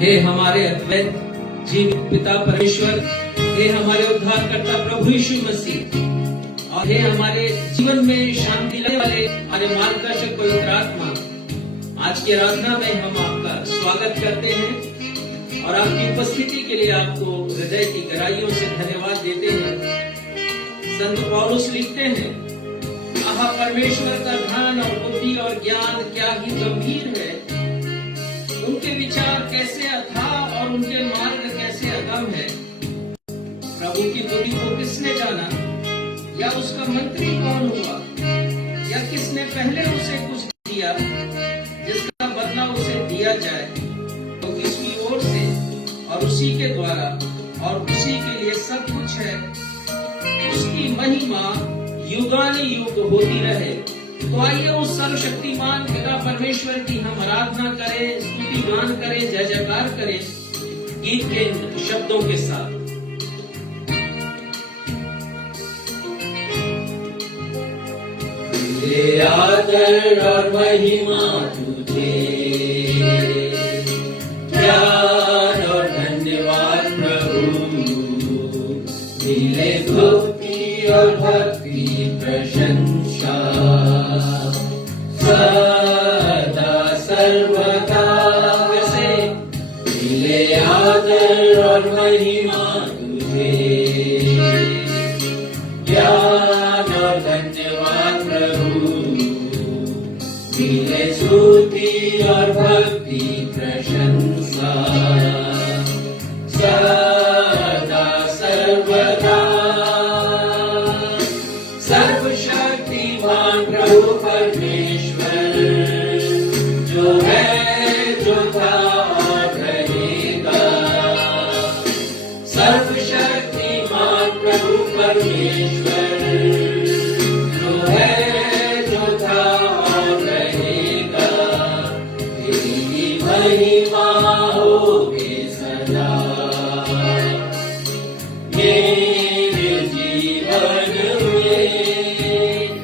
हे हमारे अद्वैत जीवित पिता परमेश्वर, हे हमारे उद्धारकर्ता प्रभु यीशु मसीह, और हे हमारे जीवन में शांति लाने वाले हमारे मार्गदर्शक पवित्र आत्मा, आज की आराधना में हम आपका स्वागत करते हैं और आपकी उपस्थिति के लिए आपको हृदय की गहराइयों से धन्यवाद देते हैं। संत पौलुस लिखते हैं, आहा परमेश्वर का ध्यान और बुद्धि और ज्ञान क्या ही गंभीर है, उनके विचार कैसे अथाह और उनके मार्ग कैसे अगम है। प्रभु की बुद्धि को किसने जाना, या उसका मंत्री कौन हुआ, या किसने पहले उसे कुछ दिया जिसका बदला उसे दिया जाए। तो किसकी ओर से और उसी के द्वारा और उसी के लिए सब कुछ है, उसकी महिमा युगानुयुग होती रहे। तो आइए उस सर्वशक्तिमान पिता परमेश्वर की हम आराधना करें, स्तुति गान करें, जय जयकार करें गीत के शब्दों के साथ। तेरे आदर और महिमा तुझे, ज्ञान और धन्यवाद प्रभु, मिले भक्ति और भक्ति प्रशंसा सदा सर्वदा से। मिले आदर और महिमा तुझे, ज्ञान और धन्यवाद प्रभु, मिले स्तुति और भक्ति प्रशंसा सदा सर्वदा। सर्वशक्तिमान प्रभु परमेश्वर, जो है जो था और रहेगा। सर्वशक्तिमान प्रभु परमेश्वर, जो है जो था और रहेगा। तेरी महिमा होगी सदा मेरे जीवन में।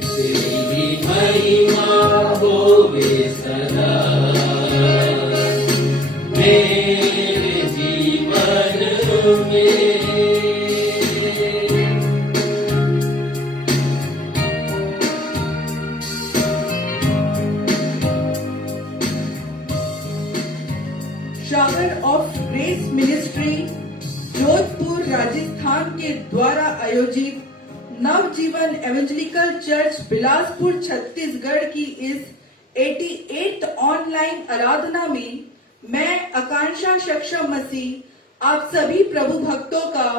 तेरी महिमा होगी सदा मेरे जीवन में। Shower of grace ministry Jodhpur Rajasthan के द्वारा आयोजित नवजीवन एवेंजलिकल चर्च बिलासपुर छत्तीसगढ़ की इस 88th ऑनलाइन आराधना में मैं आकांक्षा सक्षम मसीह आप सभी प्रभु भक्तों का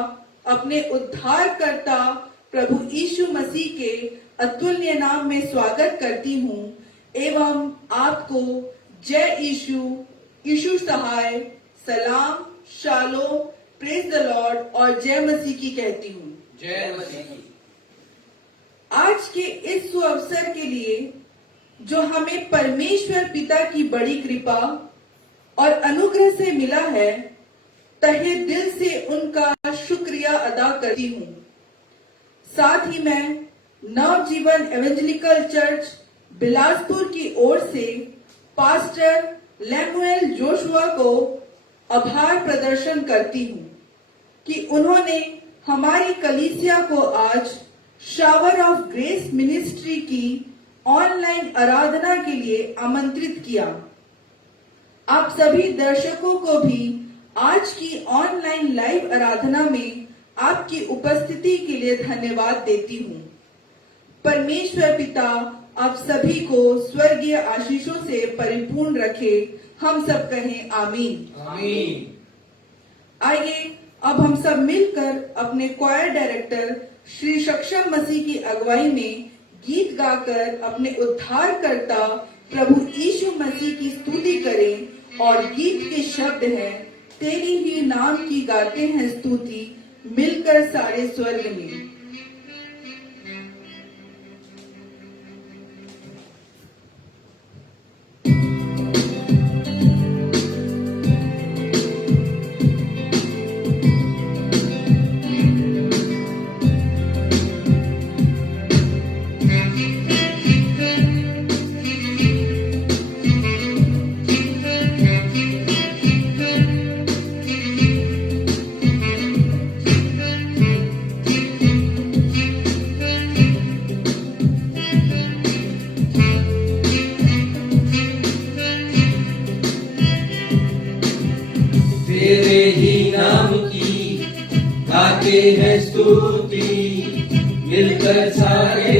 अपने उद्धारकर्ता प्रभु यीशु मसीह के अतुल्य नाम में स्वागत करती हूँ एवं आपको जय यीशु, यीशु सहाय, सलाम, शालोम, प्रेज द लॉर्ड और जय मसीह की कहती हूँ। जय मसीह। आज के इस सुअवसर के लिए जो हमें परमेश्वर पिता की बड़ी कृपा और अनुग्रह से मिला है, तहे दिल से उनका शुक्रिया अदा करती हूँ। साथ ही मैं नवजीवन एवेंजलिकल चर्च बिलासपुर की ओर से पास्टर लैमुएल जोशुआ को आभार प्रदर्शन करती हूँ कि उन्होंने हमारी कलीसिया को आज शावर ऑफ ग्रेस मिनिस्ट्री की ऑनलाइन आराधना के लिए आमंत्रित किया। आप सभी दर्शकों को भी आज की ऑनलाइन लाइव आराधना में आपकी उपस्थिति के लिए धन्यवाद देती हूँ। परमेश्वर पिता आप सभी को स्वर्गीय आशीषों से परिपूर्ण रखे। हम सब कहें आमीन। आमीन। आइए अब हम सब मिलकर अपने क्वायर डायरेक्टर श्री सक्षम मसीह की अगुवाई में गीत गाकर अपने उद्धारकर्ता प्रभु यीशु मसीह की स्तुति करें। और गीत के शब्द हैं, तेरी ही नाम की गाते हैं स्तुति, मिलकर सारे स्वर्ग में। गाते हैं स्तुति मिलकर सारे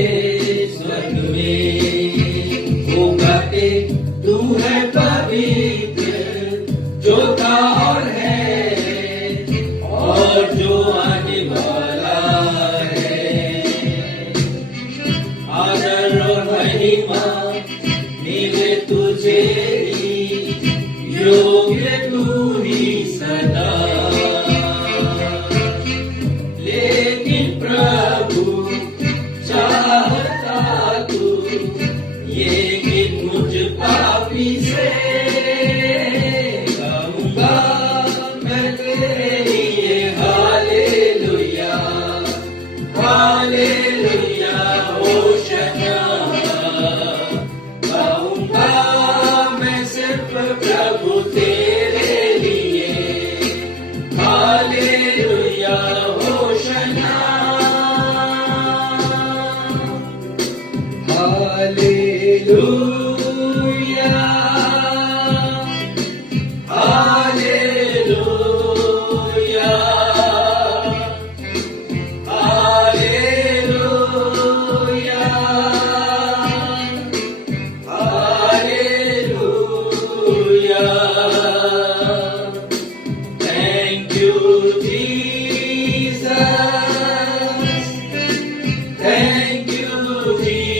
स्वर्ग में, वो गाते तू है पवित्र जो था और है और जो आने वाला है। आदर और महिमा मिले तुझे ही, योग्य तू ही सदा। लेकिन प्रभु चाहता तू ये गीत मुझ पापी से गाऊंगा मैं तेरे लिए। हालेलुया हालेलुया होशाना, गाऊंगा मैं सिर्फ प्रभु तेरे लिए। Hallelujah hosanna hallelujah hallelujah hallelujah hallelujah. Thank you, Jesus. Thank you, Jesus.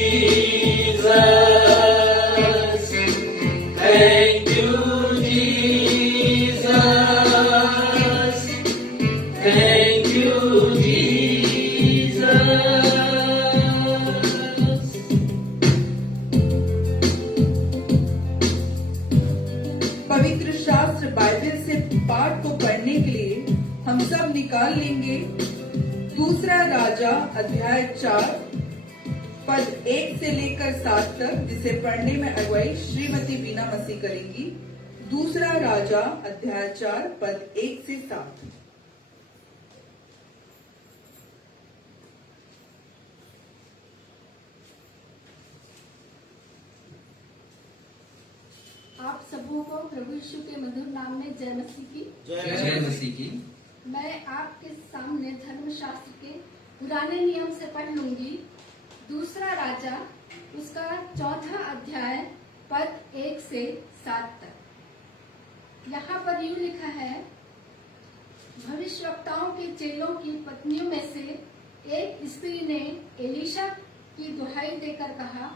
Thank you, Jesus. Thank you, Jesus. पवित्र शास्त्र बाइबल से पाठ को पढ़ने के लिए हम सब निकाल लेंगे दूसरा राजा अध्याय 4 पद 1 से लेकर 7 तक, जिसे पढ़ने में अगुवाई श्रीमती बीना मसीह करेंगी। दूसरा राजा अध्याय 4 पद 1 से 7। आप सबों को प्रभु यीशु के मधुर नाम में जय मसीह की। जय मसीह की। मैं आपके सामने धर्मशास्त्र के पुराने नियम से पढ़ लूंगी। दूसरा राजा उसका 4था अध्याय पद 1 से 7 तक। यहाँ पर यूं लिखा है, भविष्यवक्ताओं के चेलों की पत्नियों में से एक स्त्री ने एलीशा की दुहाई देकर कहा,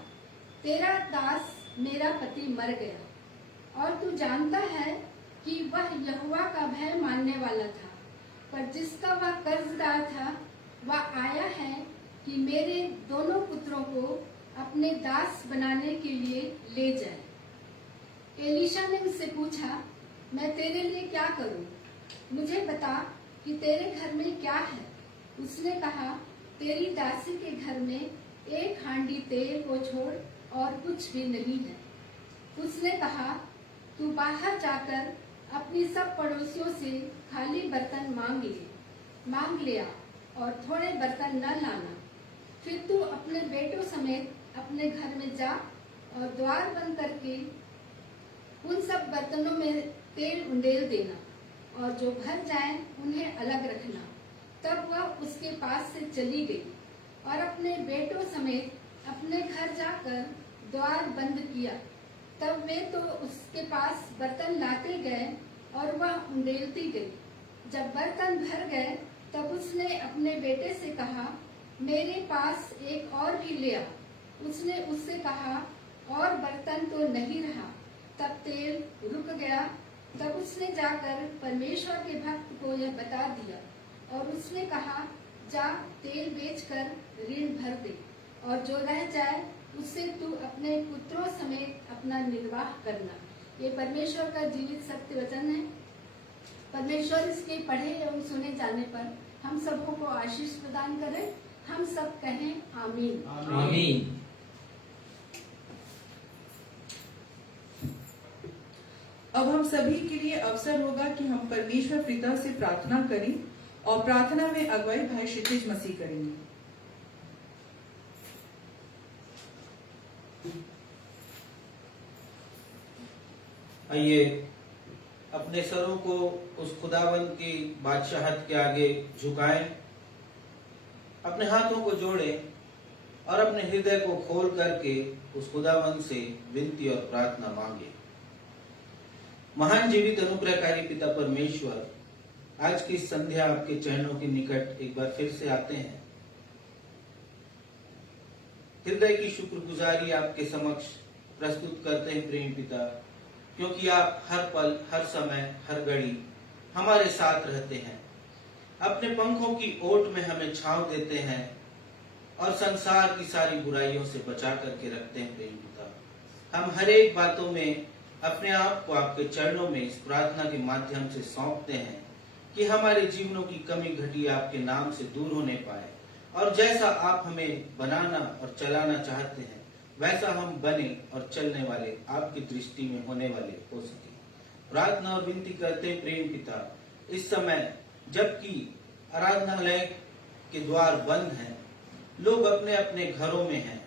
तेरा दास मेरा पति मर गया और तू जानता है कि वह यहोवा का भय मानने वाला था, पर जिसका वह कर्जदार था वह आया है कि मेरे दोनों पुत्रों को अपने दास बनाने के लिए ले जाए। एलीशा ने उससे पूछा, मैं तेरे लिए क्या करूं? मुझे बता कि तेरे घर में क्या है? उसने कहा, तेरी दासी के घर में 1 हांडी तेल को छोड़ और कुछ भी नहीं है। उसने कहा, तू बाहर जाकर अपनी सब पड़ोसियों से खाली बर्तन मांग लिया और थोड़े बर्तन न लाना। फिर तू अपने बेटों समेत अपने घर में जा और द्वार बंद करके उन सब बर्तनों में तेल उंडेल देना और जो भर जाए उन्हें अलग रखना। तब वह उसके पास से चली गई और अपने बेटों समेत अपने घर जाकर द्वार बंद किया। तब वे तो उसके पास बर्तन लाते गए और वह उंडेलती गई। जब बर्तन भर गए तब उसने अपने बेटे से कहा, मेरे पास एक और भी ले आ। उसने उससे कहा, और बर्तन तो नहीं रहा। तब तेल रुक गया। तब उसने जाकर परमेश्वर के भक्त को यह बता दिया और उसने कहा, जा तेल बेचकर ऋण भर दे और जो रह जाए उससे तू अपने पुत्रों समेत अपना निर्वाह करना। ये परमेश्वर का जीवित सत्य वचन है। परमेश्वर इसके पढ़े एवं सुने जाने पर हम सबों को आशीष प्रदान करें। हम सब कहें आमीन। आमीन। अब हम सभी के लिए अवसर होगा कि हम परमेश्वर पिता से प्रार्थना करें और प्रार्थना में अगुवाई भाई क्षितिज मसीह करेंगे। आइए अपने सरों को उस खुदावंद की बादशाहत के आगे झुकाएं, अपने हाथों को जोड़ें और अपने हृदय को खोल करके उस खुदावंद से विनती और प्रार्थना मांगे। महान जीवित अनुग्रहकारी पिता परमेश्वर, आज की संध्या आपके चरणों के निकट एक बार फिर से आते हैं। हृदय की शुक्रगुजारी आपके समक्ष प्रस्तुत करते हैं प्रेम पिता, क्योंकि आप हर पल, हर समय, हर घड़ी हमारे साथ रहते हैं। अपने पंखों की ओट में हमें छांव देते हैं और संसार की सारी बुराइयों से बचा करके रखते हैं प्रेम पिता। हम हर एक बातों में अपने आप को आपके चरणों में इस प्रार्थना के माध्यम से सौंपते हैं कि हमारे जीवनों की कमी घटी आपके नाम से दूर होने पाए और जैसा आप हमें बनाना और चलाना चाहते हैं वैसा हम बने और चलने वाले आपकी दृष्टि में होने वाले हो सके। प्रार्थना और विनती करते प्रेम पिता, इस समय जबकि आराधनालय के द्वार बंद हैं, लोग अपने अपने घरों में हैं,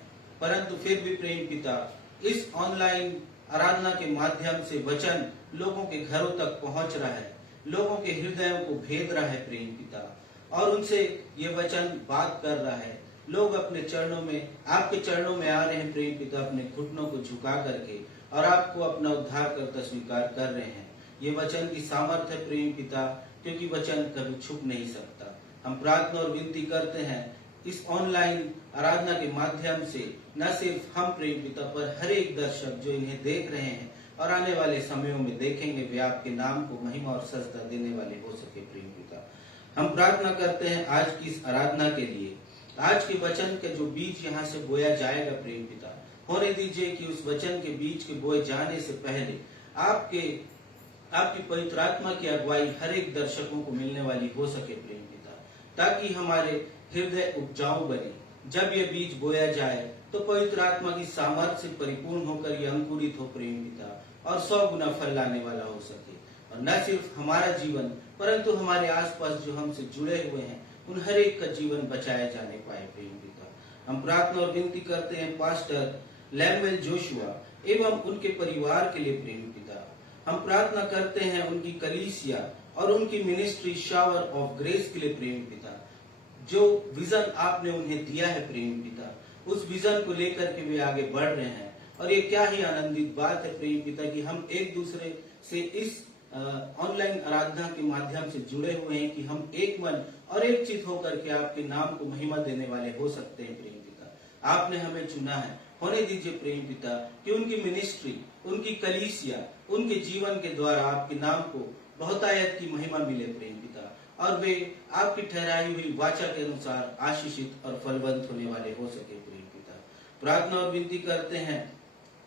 परंतु फिर भी प्रेम पिता इस ऑनलाइन आराधना के माध्यम से वचन लोगों के घरों तक पहुंच रहा है, लोगों के हृदयों को भेद रहा है प्रेम पिता, और उनसे ये वचन बात कर रहा है। लोग अपने चरणों में, आपके चरणों में आ रहे हैं प्रेम पिता, अपने घुटनों को झुका करके और आपको अपना उद्धार करता स्वीकार कर रहे हैं। ये वचन की सामर्थ्य है प्रेम पिता, क्योंकि वचन कभी छुप नहीं सकता। हम प्रार्थना और विनती करते हैं इस ऑनलाइन आराधना के माध्यम से न सिर्फ हम प्रेम पिता पर हर एक दर्शक जो इन्हें देख रहे हैं और आने वाले समयों में देखेंगे, वे आपके नाम को महिमा और सजदा देने वाले हो सके प्रेम पिता। हम प्रार्थना करते हैं आज की इस आराधना के लिए, आज के वचन के जो बीज यहाँ से बोया जाएगा प्रेम पिता, होने दीजिए कि उस वचन के बीज के बोए जाने से पहले आपकी पवित्र आत्मा की अगुवाई हर एक दर्शकों को मिलने वाली हो सके प्रेम पिता, ताकि हमारे हृदय उपजाऊ बने। जब ये बीज बोया जाए तो पवित्र आत्मा की सामर्थ्य से परिपूर्ण होकर ये अंकुरित हो प्रेम पिता और 100 गुना फल लाने वाला हो सके, और न सिर्फ हमारा जीवन परंतु हमारे आसपास जो हमसे जुड़े हुए हैं उन हर एक का जीवन बचाया जाने पाए प्रेम पिता। हम प्रार्थना और विनती करते हैं पास्टर लैमुएल जोशुआ एवं उनके परिवार के लिए प्रेम पिता। हम प्रार्थना करते हैं उनकी कलीसिया और उनकी मिनिस्ट्री शावर ऑफ ग्रेस के लिए प्रेम पिता। जो विजन आपने उन्हें दिया है प्रेम पिता, उस विजन को लेकर के वे आगे बढ़ रहे हैं, और ये क्या ही आनंदित बात है प्रेम पिता कि हम एक दूसरे से इस ऑनलाइन आराधना के माध्यम से जुड़े हुए हैं कि हम एक मन और एक चित होकर के आपके नाम को महिमा देने वाले हो सकते हैं प्रेम पिता। आपने हमें चुना है, होने दीजिए प्रेम पिता कि उनकी मिनिस्ट्री, उनकी कलीसिया, उनके जीवन के द्वारा आपके नाम को बहुतायत की महिमा मिले प्रेम पिता, और वे आपकी ठहराई हुई वाचा के अनुसार आशीषित और फलवंत होने वाले हो सके प्रेम पिता। प्रार्थना और विनती करते हैं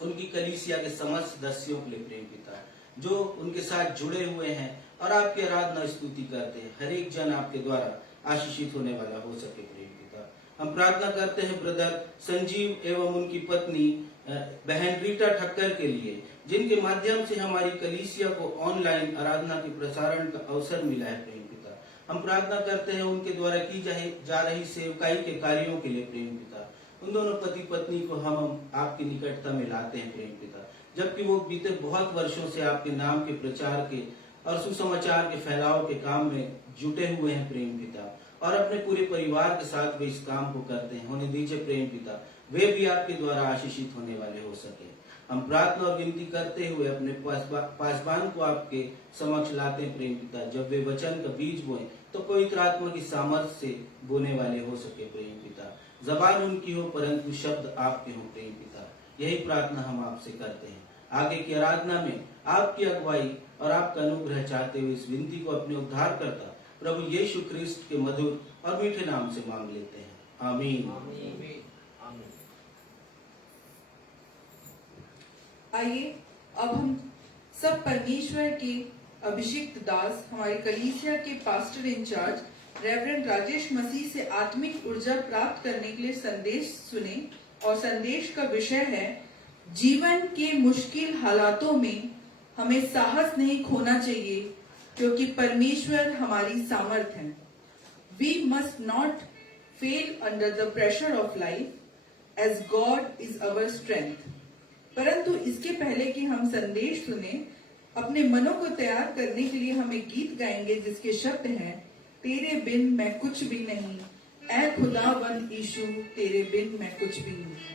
उनकी कलीसिया के समस्त सदस्यों के लिए प्रेम पिता, जो उनके साथ जुड़े हुए हैं और आपकी आराधना स्तुति करते हैं। हर एक जन आपके द्वारा आशीषित होने वाला हो सके प्रेम पिता। हम प्रार्थना करते हैं ब्रदर संजीव एवं उनकी पत्नी बहन रीटा ठक्कर के लिए, जिनके माध्यम से हमारी कलीसिया को ऑनलाइन आराधना के प्रसारण का अवसर मिला है प्रेम पिता। हम प्रार्थना करते हैं उनके द्वारा की जा रही सेवकाई के कार्यों के लिए प्रेम पिता। उन दोनों पति पत्नी को हम आपकी निकटता में लाते हैं प्रेम पिता, जबकि वो बीते बहुत वर्षों से आपके नाम के प्रचार के और सुसमाचार के फैलाव के काम में जुटे हुए हैं प्रेम पिता, और अपने पूरे परिवार के साथ वे इस काम को करते हैं। होने दीजिए प्रेम पिता, वे भी आपके द्वारा आशीषित होने वाले हो सके। हम प्रार्थना और विनती करते हुए अपने पासबान को आपके समक्ष लाते हैं प्रेम पिता। जब वे वचन का बीज बोए तो पवित्र आत्मा की सामर्थ्य से बोने वाले हो सके प्रेम पिता। जबान उनकी हो परंतु शब्द आपके हो प्रेम पिता। यही प्रार्थना हम आपसे करते हैं। आगे की आराधना में आपकी अगुवाई और आपका अनुग्रह चाहते हुए इस विनती को अपने उद्धार करता प्रभु यीशु ख्रिस्ट के मधुर और मीठे नाम से मांग लेते हैं, आमीन। आइए अब हम सब परमेश्वर के अभिषिक्त दास, हमारे कलीसिया के पास्टर इंचार्ज रेवरेंड राजेश मसीह से आत्मिक ऊर्जा प्राप्त करने के लिए संदेश सुने, और संदेश का विषय है जीवन के मुश्किल हालातों में हमें साहस नहीं खोना चाहिए, क्योंकि परमेश्वर हमारी सामर्थ है। We must not fail under the pressure of life, as God is our strength. परंतु इसके पहले कि हम संदेश सुने, अपने मनों को तैयार करने के लिए हम एक गीत गाएंगे जिसके शब्द हैं, तेरे बिन मैं कुछ भी नहीं, ऐ खुदावंद यीशु तेरे बिन मैं कुछ भी नहीं।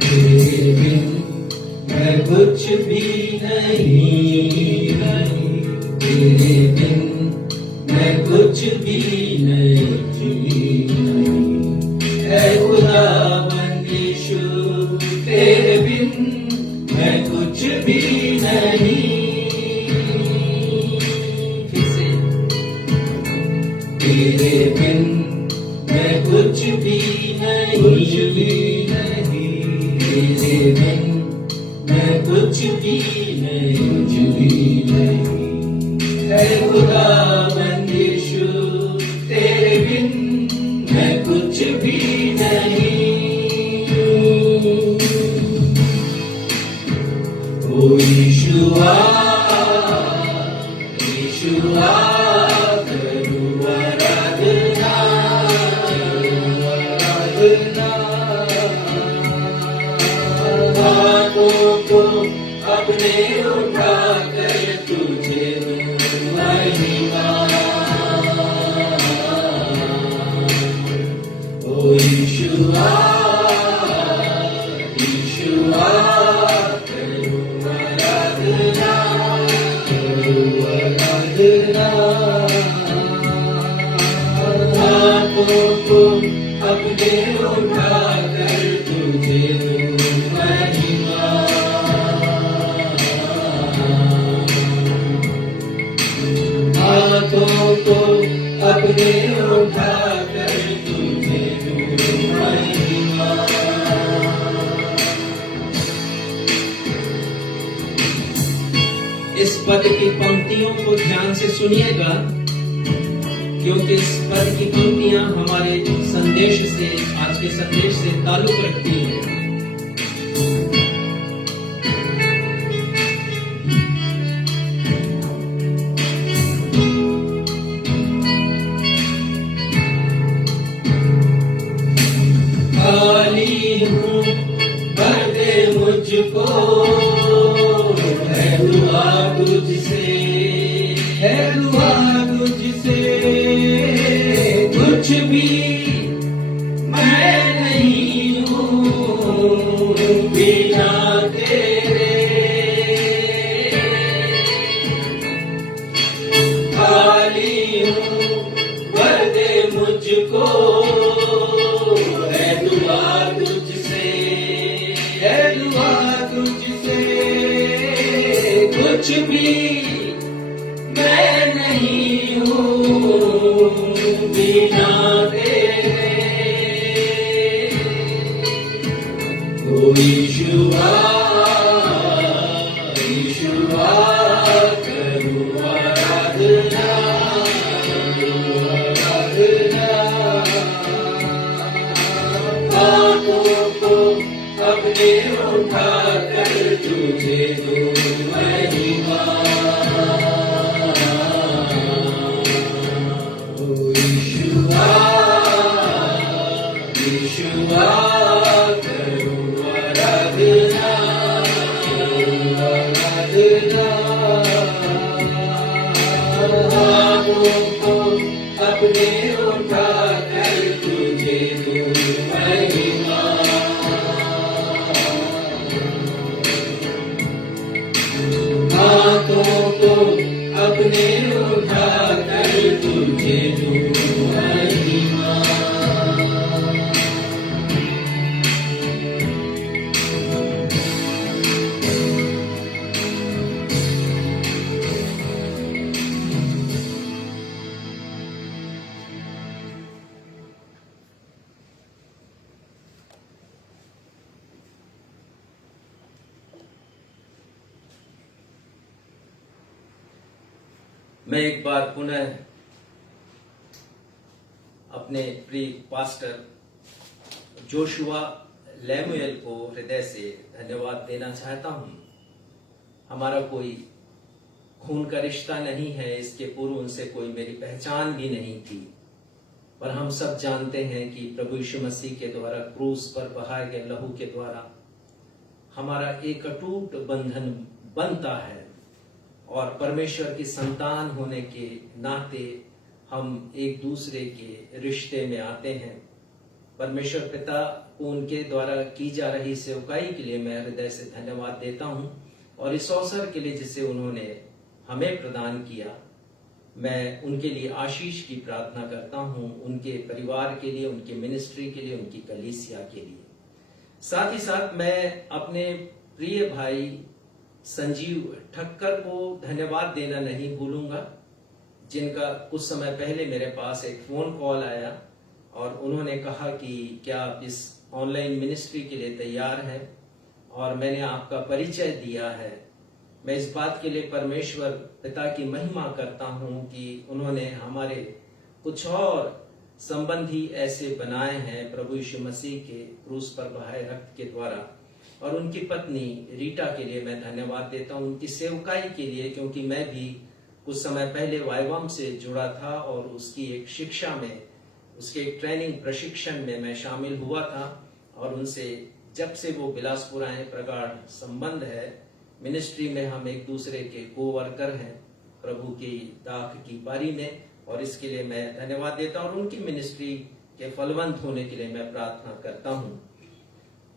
तेरे बिन मैं कुछ भी नहीं, तेरे बिन मैं कुछ भी नहीं, है खुदावंद यीशु तेरे बिन मैं कुछ भी नहीं। फिर से, तेरे बिन मैं कुछ भी नहीं, कुछ भी नहीं, तेरे बिन मैं कुछ भी नहीं, कुछ भी नहीं, है खुदावंद यीशु तेरे बिन मैं कुछ भी नहीं। ओ यीशुआ, यीशुआ करूं आराधना, आराधना, हाथों को अपने उठा कर तुझे दूं महिमा। ओ यीशुआ, यीशुआ करूं आराधना, करूं आराधना, हाथों को अपने उठा कर तुझे दूं महिमा। हाथों को अपने उठा कर तुझे दूं महिमा। इस पद की पंक्तियों को ध्यान से सुनिएगा, क्योंकि इस पद की पंक्तियां हमारे संदेश से, आज के संदेश से ताल्लुक रखती हैं। खाली हूँ भर दे मुझको, है दुआ तुझसे, है दुआ तुझसे, कुछ भी मैं नहीं हूँ बिना तेरे। खाली हूँ भर दे मुझको, है दुआ तुझसे, है दुआ तुझसे, कुछ भी मैं नहीं हूँ बिना तेरे। ओ यीशुआ, यीशुआ करूं आराधना, करूं आराधना, हाथों को अपने उठा कर तुझे दूं महिमा। ओ यीशुआ, यीशुआ करूं आराधना, करूं आराधना, हाथों को अपने उठा कर तुझे दूं महिमा। हाथों को अपने उठा कर तुझे दूं महिमा। मैं एक बार पुनः अपने प्रिय पास्टर जोशुआ लैमुएल को हृदय से धन्यवाद देना चाहता हूं। हमारा कोई खून का रिश्ता नहीं है, इसके पूर्व उनसे कोई मेरी पहचान भी नहीं थी, पर हम सब जानते हैं कि प्रभु यीशु मसीह के द्वारा क्रूस पर बहाए गए लहू के द्वारा हमारा एक अटूट बंधन बनता है और परमेश्वर की संतान होने के नाते हम एक दूसरे के रिश्ते में आते हैं। परमेश्वर पिता को उनके द्वारा की जा रही सेवकाई के लिए मैं हृदय से धन्यवाद देता हूं और इस अवसर के लिए जिसे उन्होंने हमें प्रदान किया, मैं उनके लिए आशीष की प्रार्थना करता हूं, उनके परिवार के लिए, उनके मिनिस्ट्री के लिए, उनकी कलीसिया के लिए। साथ ही साथ मैं अपने प्रिय भाई संजीव ठक्कर को धन्यवाद देना नहीं भूलूंगा, जिनका कुछ समय पहले मेरे पास एक फोन कॉल आया और उन्होंने कहा कि क्या आप इस ऑनलाइन मिनिस्ट्री के लिए तैयार हैं, और मैंने आपका परिचय दिया है। मैं इस बात के लिए परमेश्वर पिता की महिमा करता हूं कि उन्होंने हमारे कुछ और संबंधी ऐसे बनाए हैं प्रभु यीशु मसीह के क्रूस पर बहाए रक्त के द्वारा, और उनकी पत्नी रीटा के लिए मैं धन्यवाद देता हूं, उनकी सेवकाई के लिए, क्योंकि मैं भी कुछ समय पहले वाइवाम से जुड़ा था और उसकी एक शिक्षा में, उसके एक ट्रेनिंग प्रशिक्षण में मैं शामिल हुआ था, और उनसे जब से वो बिलासपुर आए प्रगाढ़ संबंध है। मिनिस्ट्री में हम एक दूसरे के कोवर्कर हैं प्रभु की दाख की पारी में, और इसके लिए मैं धन्यवाद देता हूं और उनकी मिनिस्ट्री के फलवंत होने के लिए मैं प्रार्थना करता हूं।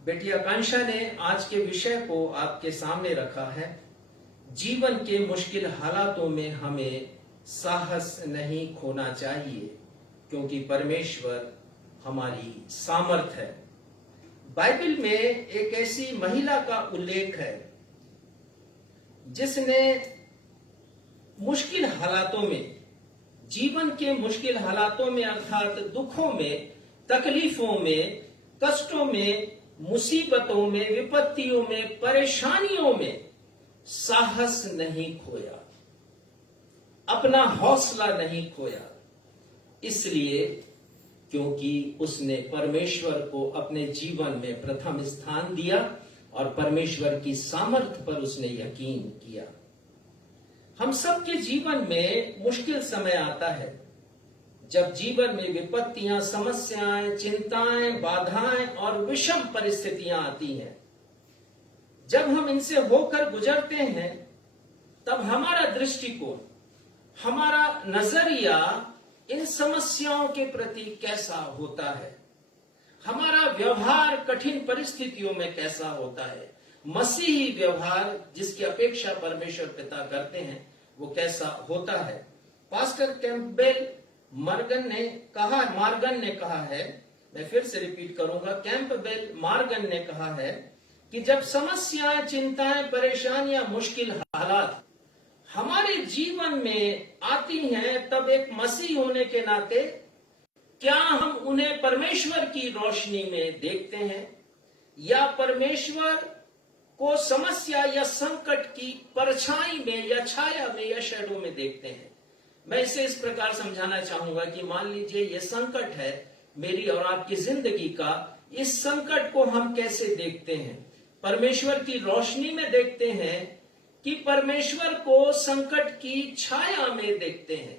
बेटी आकांक्षा ने आज के विषय को आपके सामने रखा है। जीवन के मुश्किल हालातों में हमें साहस नहीं खोना चाहिए, क्योंकि परमेश्वर हमारी सामर्थ है। बाइबल में एक ऐसी महिला का उल्लेख है जिसने मुश्किल हालातों में, जीवन के मुश्किल हालातों में अर्थात दुखों में, तकलीफों में, कष्टों में, मुसीबतों में, विपत्तियों में, परेशानियों में साहस नहीं खोया, अपना हौसला नहीं खोया, इसलिए क्योंकि उसने परमेश्वर को अपने जीवन में प्रथम स्थान दिया और परमेश्वर की सामर्थ्य पर उसने यकीन किया। हम सबके जीवन में मुश्किल समय आता है, जब जीवन में विपत्तियां, समस्याएं, चिंताएं, बाधाएं और विषम परिस्थितियां आती हैं। जब हम इनसे होकर गुजरते हैं, तब हमारा दृष्टिकोण, हमारा नजरिया इन समस्याओं के प्रति कैसा होता है, हमारा व्यवहार कठिन परिस्थितियों में कैसा होता है, मसीही व्यवहार जिसकी अपेक्षा परमेश्वर पिता करते हैं वो कैसा होता है। पास्टर कैंपबेल मार्गन ने कहा है, मैं फिर से रिपीट करूंगा, कैंपबेल मार्गन ने कहा है कि जब समस्याएं, चिंताएं, परेशानियां, मुश्किल हालात हमारे जीवन में आती हैं, तब एक मसीह होने के नाते क्या हम उन्हें परमेश्वर की रोशनी में देखते हैं या परमेश्वर को समस्या या संकट की परछाई में या छाया में या शैडो में देखते हैं। मैं इसे इस प्रकार समझाना चाहूंगा कि मान लीजिए ये संकट है मेरी और आपकी जिंदगी का, इस संकट को हम कैसे देखते हैं? परमेश्वर की रोशनी में देखते हैं कि परमेश्वर को संकट की छाया में देखते हैं।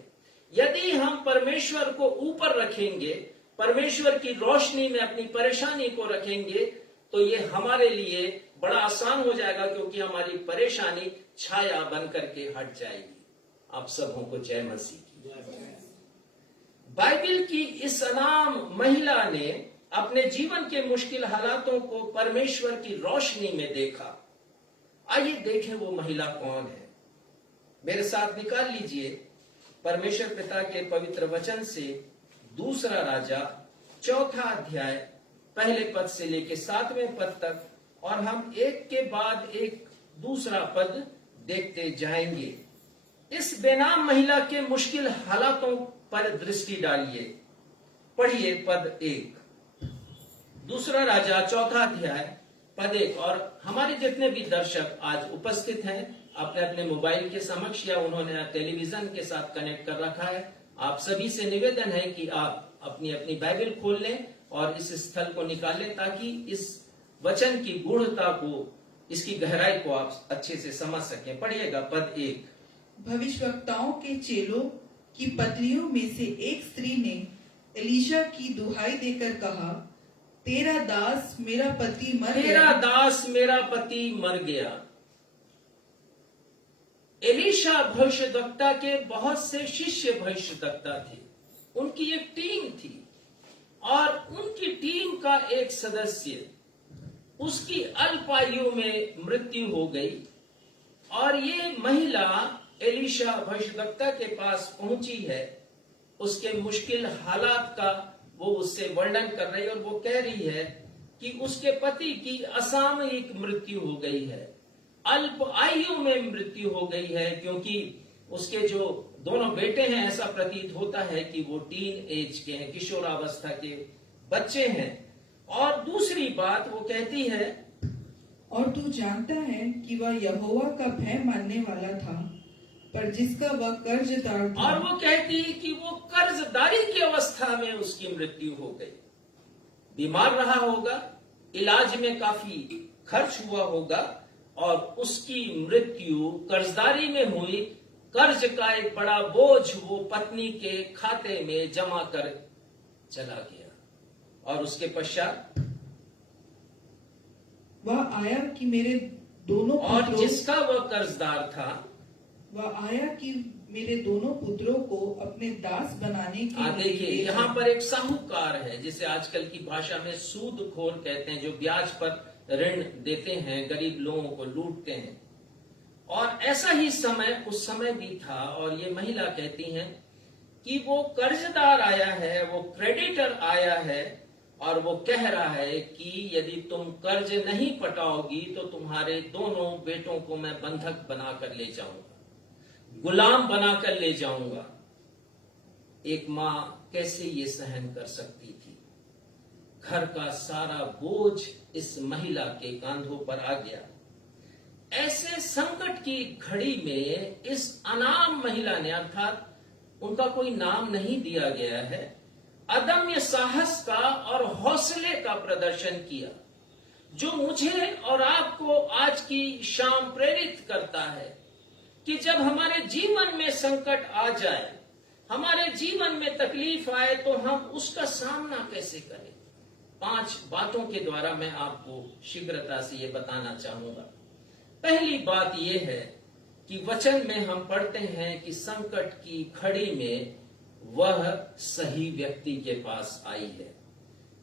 यदि हम परमेश्वर को ऊपर रखेंगे, परमेश्वर की रोशनी में अपनी परेशानी को रखेंगे, तो ये हमारे लिए बड़ा आसान हो जाएगा, क्योंकि हमारी परेशानी छाया बन करके हट जाएगी। आप सबों को जय मसीह की। बाइबल की इस अनाम महिला ने अपने जीवन के मुश्किल हालातों को परमेश्वर की रोशनी में देखा। आइए देखें वो महिला कौन है। मेरे साथ निकाल लीजिए परमेश्वर पिता के पवित्र वचन से दूसरा राजा 4 अध्याय पहले पद से लेकर 7वें पद तक, और हम एक के बाद एक दूसरा पद देखते जाएंगे। इस बेनाम महिला के मुश्किल हालातों पर दृष्टि डालिए। पढ़िए पद 1, दूसरा राजा 4 अध्याय पद 1। और हमारे जितने भी दर्शक आज उपस्थित हैं, अपने अपने मोबाइल के समक्ष या उन्होंने टेलीविजन के साथ कनेक्ट कर रखा है, आप सभी से निवेदन है कि आप अपनी अपनी बाइबल खोल लें और इस स्थल को निकालें ताकि इस वचन की गूढ़ता को, इसकी गहराई को आप अच्छे से समझ सकें। पढ़िएगा पद 1। भविष्यवक्ताओं के चेलों की पत्नियों में से एक स्त्री ने एलीशा की दुहाई देकर कहा, तेरा दास मेरा पति मर गया। तेरा दास मेरा पति मर गया। एलीशा भविष्यद्वक्ता के बहुत से शिष्य भविष्यद्वक्ता थे, उनकी एक टीम थी और उनकी टीम का एक सदस्य, उसकी अल्पायु में मृत्यु हो गई और ये महिला एलीशा भविष्यद्वक्ता के पास पहुंची है। उसके मुश्किल हालात का वो उससे वर्णन कर रही है और वो कह रही है कि उसके पति की असामयिक मृत्यु हो गई है, अल्प आयु में मृत्यु हो गई है, क्योंकि उसके जो दोनों बेटे हैं ऐसा प्रतीत होता है कि वो टीन एज के हैं, किशोरावस्था के बच्चे हैं। और दूसरी बात वो कहती है, और तू जानता है कि वह यहोवा का भय मानने वाला था, पर जिसका वह कर्जदार था। और वो कहती है कि वो कर्जदारी की अवस्था में उसकी मृत्यु हो गई। बीमार रहा होगा, इलाज में काफी खर्च हुआ होगा और उसकी मृत्यु कर्जदारी में हुई। कर्ज का एक बड़ा बोझ वो पत्नी के खाते में जमा कर चला गया और उसके पश्चात वह आया कि मेरे दोनों और पुत्रों जिसका वह कर्जदार था, वह आया कि मेरे दोनों पुत्रों को अपने दास बनाने के लिए। देखिए यहाँ पर एक साहूकार है, जिसे आजकल की भाषा में सूदखोर कहते हैं, जो ब्याज पर ऋण देते हैं, गरीब लोगों को लूटते हैं। और ऐसा ही समय उस समय भी था। और ये महिला कहती हैं कि वो कर्जदार आया है, वो क्रेडिटर आया है और वो कह रहा है कि यदि तुम कर्ज नहीं पटाओगी तो तुम्हारे दोनों बेटों को मैं बंधक बनाकर ले जाऊंगा, गुलाम बनाकर ले जाऊंगा। एक मां कैसे ये सहन कर सकती थी? घर का सारा बोझ इस महिला के कांधों पर आ गया। ऐसे संकट की घड़ी में इस अनाम महिला ने, अर्थात उनका कोई नाम नहीं दिया गया है, अदम्य साहस का और हौसले का प्रदर्शन किया, जो मुझे और आपको आज की शाम प्रेरित करता है कि जब हमारे जीवन में संकट आ जाए, हमारे जीवन में तकलीफ आए, तो हम उसका सामना कैसे करें। 5 बातों के द्वारा मैं आपको शीघ्रता से ये बताना चाहूंगा। पहली बात यह है कि वचन में हम पढ़ते हैं कि संकट की घड़ी में वह सही व्यक्ति के पास आई है।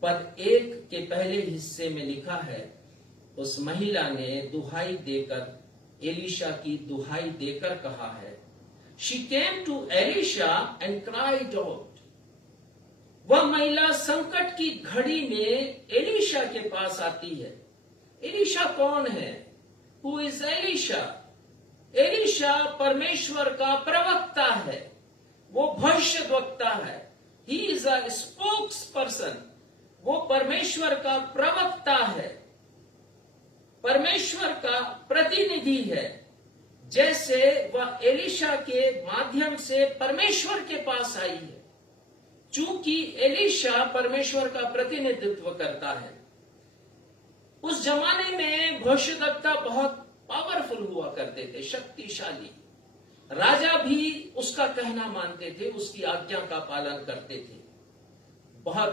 पद 1 के पहले हिस्से में लिखा है, उस महिला ने दुहाई देकर, एलीशा की दुहाई देकर कहा है, she came to Elisha and cried out. वह महिला संकट की घड़ी में एलीशा के पास आती है। एलीशा कौन है? Who is Elisha? एलीशा परमेश्वर का प्रवक्ता है, वो भविष्यद्वक्ता है। He is a spokesperson, वो परमेश्वर का प्रवक्ता है, परमेश्वर का प्रतिनिधि है। जैसे वह एलीशा के माध्यम से परमेश्वर के पास आई है, चूंकि एलीशा परमेश्वर का प्रतिनिधित्व करता है। उस जमाने में भविष्यद्वक्ता बहुत पावरफुल हुआ करते थे, शक्तिशाली। राजा भी उसका कहना मानते थे, उसकी आज्ञा का पालन करते थे, बहुत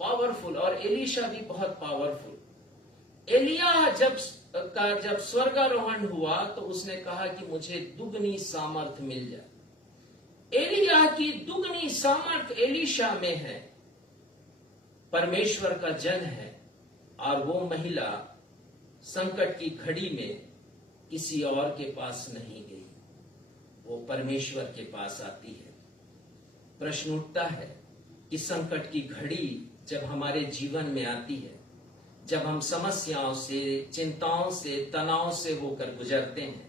पावरफुल। और एलीशा भी बहुत पावरफुल। एलिया जब स्वर्गारोहण हुआ तो उसने कहा कि मुझे दुगनी सामर्थ मिल जाए। एलिया की दुगनी सामर्थ एलीशा में है। परमेश्वर का जन है और वो महिला संकट की घड़ी में किसी और के पास नहीं गई, वो परमेश्वर के पास आती है। प्रश्न उठता है कि संकट की घड़ी जब हमारे जीवन में आती है, जब हम समस्याओं से, चिंताओं से, तनाव से होकर गुजरते हैं,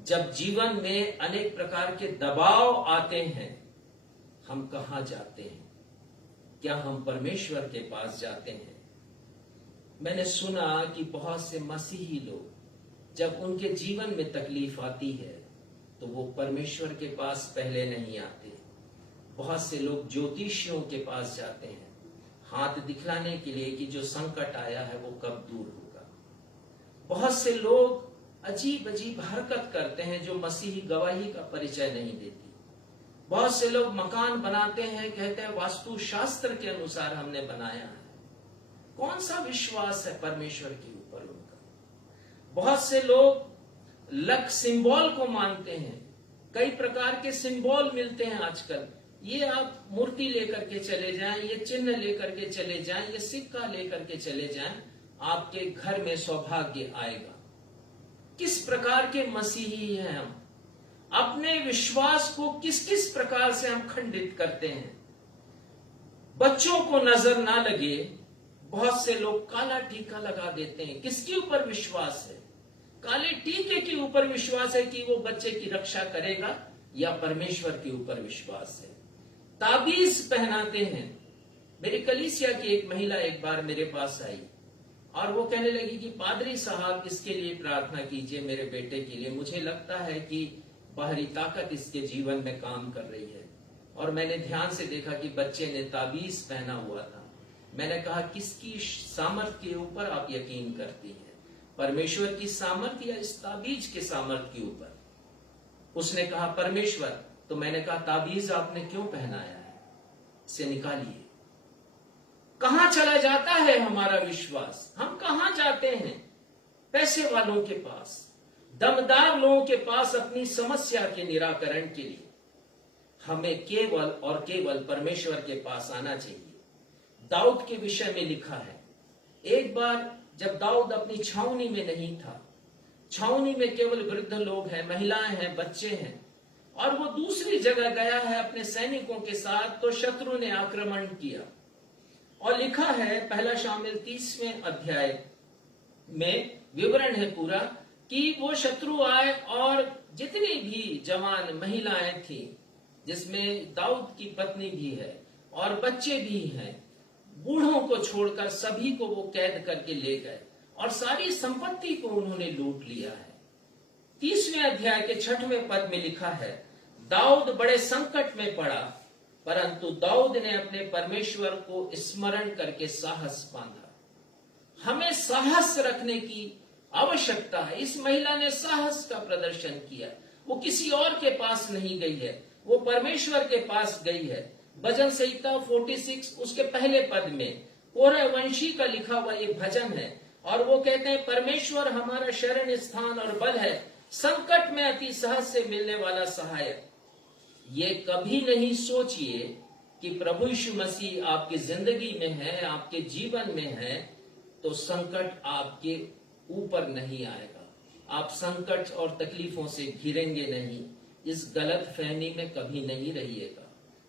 जब जीवन में अनेक प्रकार के दबाव आते हैं, हम कहां जाते हैं? क्या हम परमेश्वर के पास जाते हैं? मैंने सुना कि बहुत से मसीही लोग जब उनके जीवन में तकलीफ आती है तो वो परमेश्वर के पास पहले नहीं आते। बहुत से लोग ज्योतिषियों के पास जाते हैं हाथ दिखलाने के लिए कि जो संकट आया है वो कब दूर होगा। बहुत से लोग अजीब अजीब हरकत करते हैं जो मसीही गवाही का परिचय नहीं देती। बहुत से लोग मकान बनाते हैं, कहते हैं वास्तु शास्त्र के अनुसार हमने बनाया है। कौन सा विश्वास है परमेश्वर के ऊपर उनका? बहुत से लोग लक सिंबल को मानते हैं। कई प्रकार के सिंबल मिलते हैं आजकल। ये आप मूर्ति लेकर के चले जाएं, ये चिन्ह लेकर के चले जाएं, ये सिक्का लेकर के चले जाएं, आपके घर में सौभाग्य आएगा। किस प्रकार के मसीही हैं हम? अपने विश्वास को किस किस प्रकार से हम खंडित करते हैं। बच्चों को नजर ना लगे, बहुत से लोग काला टीका लगा देते हैं। किसके ऊपर विश्वास है? काले टीके के ऊपर विश्वास है कि वो बच्चे की रक्षा करेगा, या परमेश्वर के ऊपर विश्वास है? ताबीज पहनाते हैं। मेरी कलीसिया की एक महिला एक बार मेरे पास आई और वो कहने लगी कि पादरी साहब इसके लिए प्रार्थना कीजिए, मेरे बेटे के लिए। मुझे लगता है कि बाहरी ताकत इसके जीवन में काम कर रही है। और मैंने ध्यान से देखा कि बच्चे ने ताबीज पहना हुआ था। मैंने कहा किसकी सामर्थ के ऊपर आप यकीन करती हैं, परमेश्वर की सामर्थ या इस ताबीज के सामर्थ के ऊपर? उसने कहा परमेश्वर। तो मैंने कहा ताबीज आपने क्यों पहनाया है, इसे निकालिए। कहां चला जाता है हमारा विश्वास? हम कहां जाते हैं? पैसे वालों के पास, दमदार लोगों के पास अपनी समस्या के निराकरण के लिए। हमें केवल और केवल परमेश्वर के पास आना चाहिए। दाऊद के विषय में लिखा है, एक बार जब दाऊद अपनी छावनी में नहीं था, छावनी में केवल वृद्ध लोग हैं, महिलाएं हैं, बच्चे हैं, और वो दूसरी जगह गया है अपने सैनिकों के साथ, तो शत्रु ने आक्रमण किया। और लिखा है पहला शामिल 30वें अध्याय में विवरण है पूरा कि वो शत्रु आए और जितनी भी जवान महिलाएं थी, जिसमें दाऊद की पत्नी भी है और बच्चे भी हैं, बूढ़ों को छोड़कर सभी को वो कैद करके ले गए और सारी संपत्ति को उन्होंने लूट लिया है। 30वें अध्याय के 6वें पद में लिखा है, दाऊद बड़े संकट में पड़ा, परंतु दाऊद ने अपने परमेश्वर को स्मरण करके साहस बांधा। हमें साहस रखने की आवश्यकता है। इस महिला ने साहस का प्रदर्शन किया। वो किसी और के पास नहीं गई है, वो परमेश्वर के पास गई है। भजन संहिता 46 उसके पहले पद में कोरह वंशी का लिखा हुआ ये भजन है, और वो कहते हैं परमेश्वर हमारा शरण स्थान और बल है, संकट में अति सहज से मिलने वाला सहायक। ये कभी नहीं सोचिए कि प्रभु यीशु मसीह आपकी जिंदगी में है, आपके जीवन में है, तो संकट आपके ऊपर नहीं आएगा, आप संकट और तकलीफों से घिरेंगे नहीं। इस गलत फहमी में कभी नहीं रहिएगा।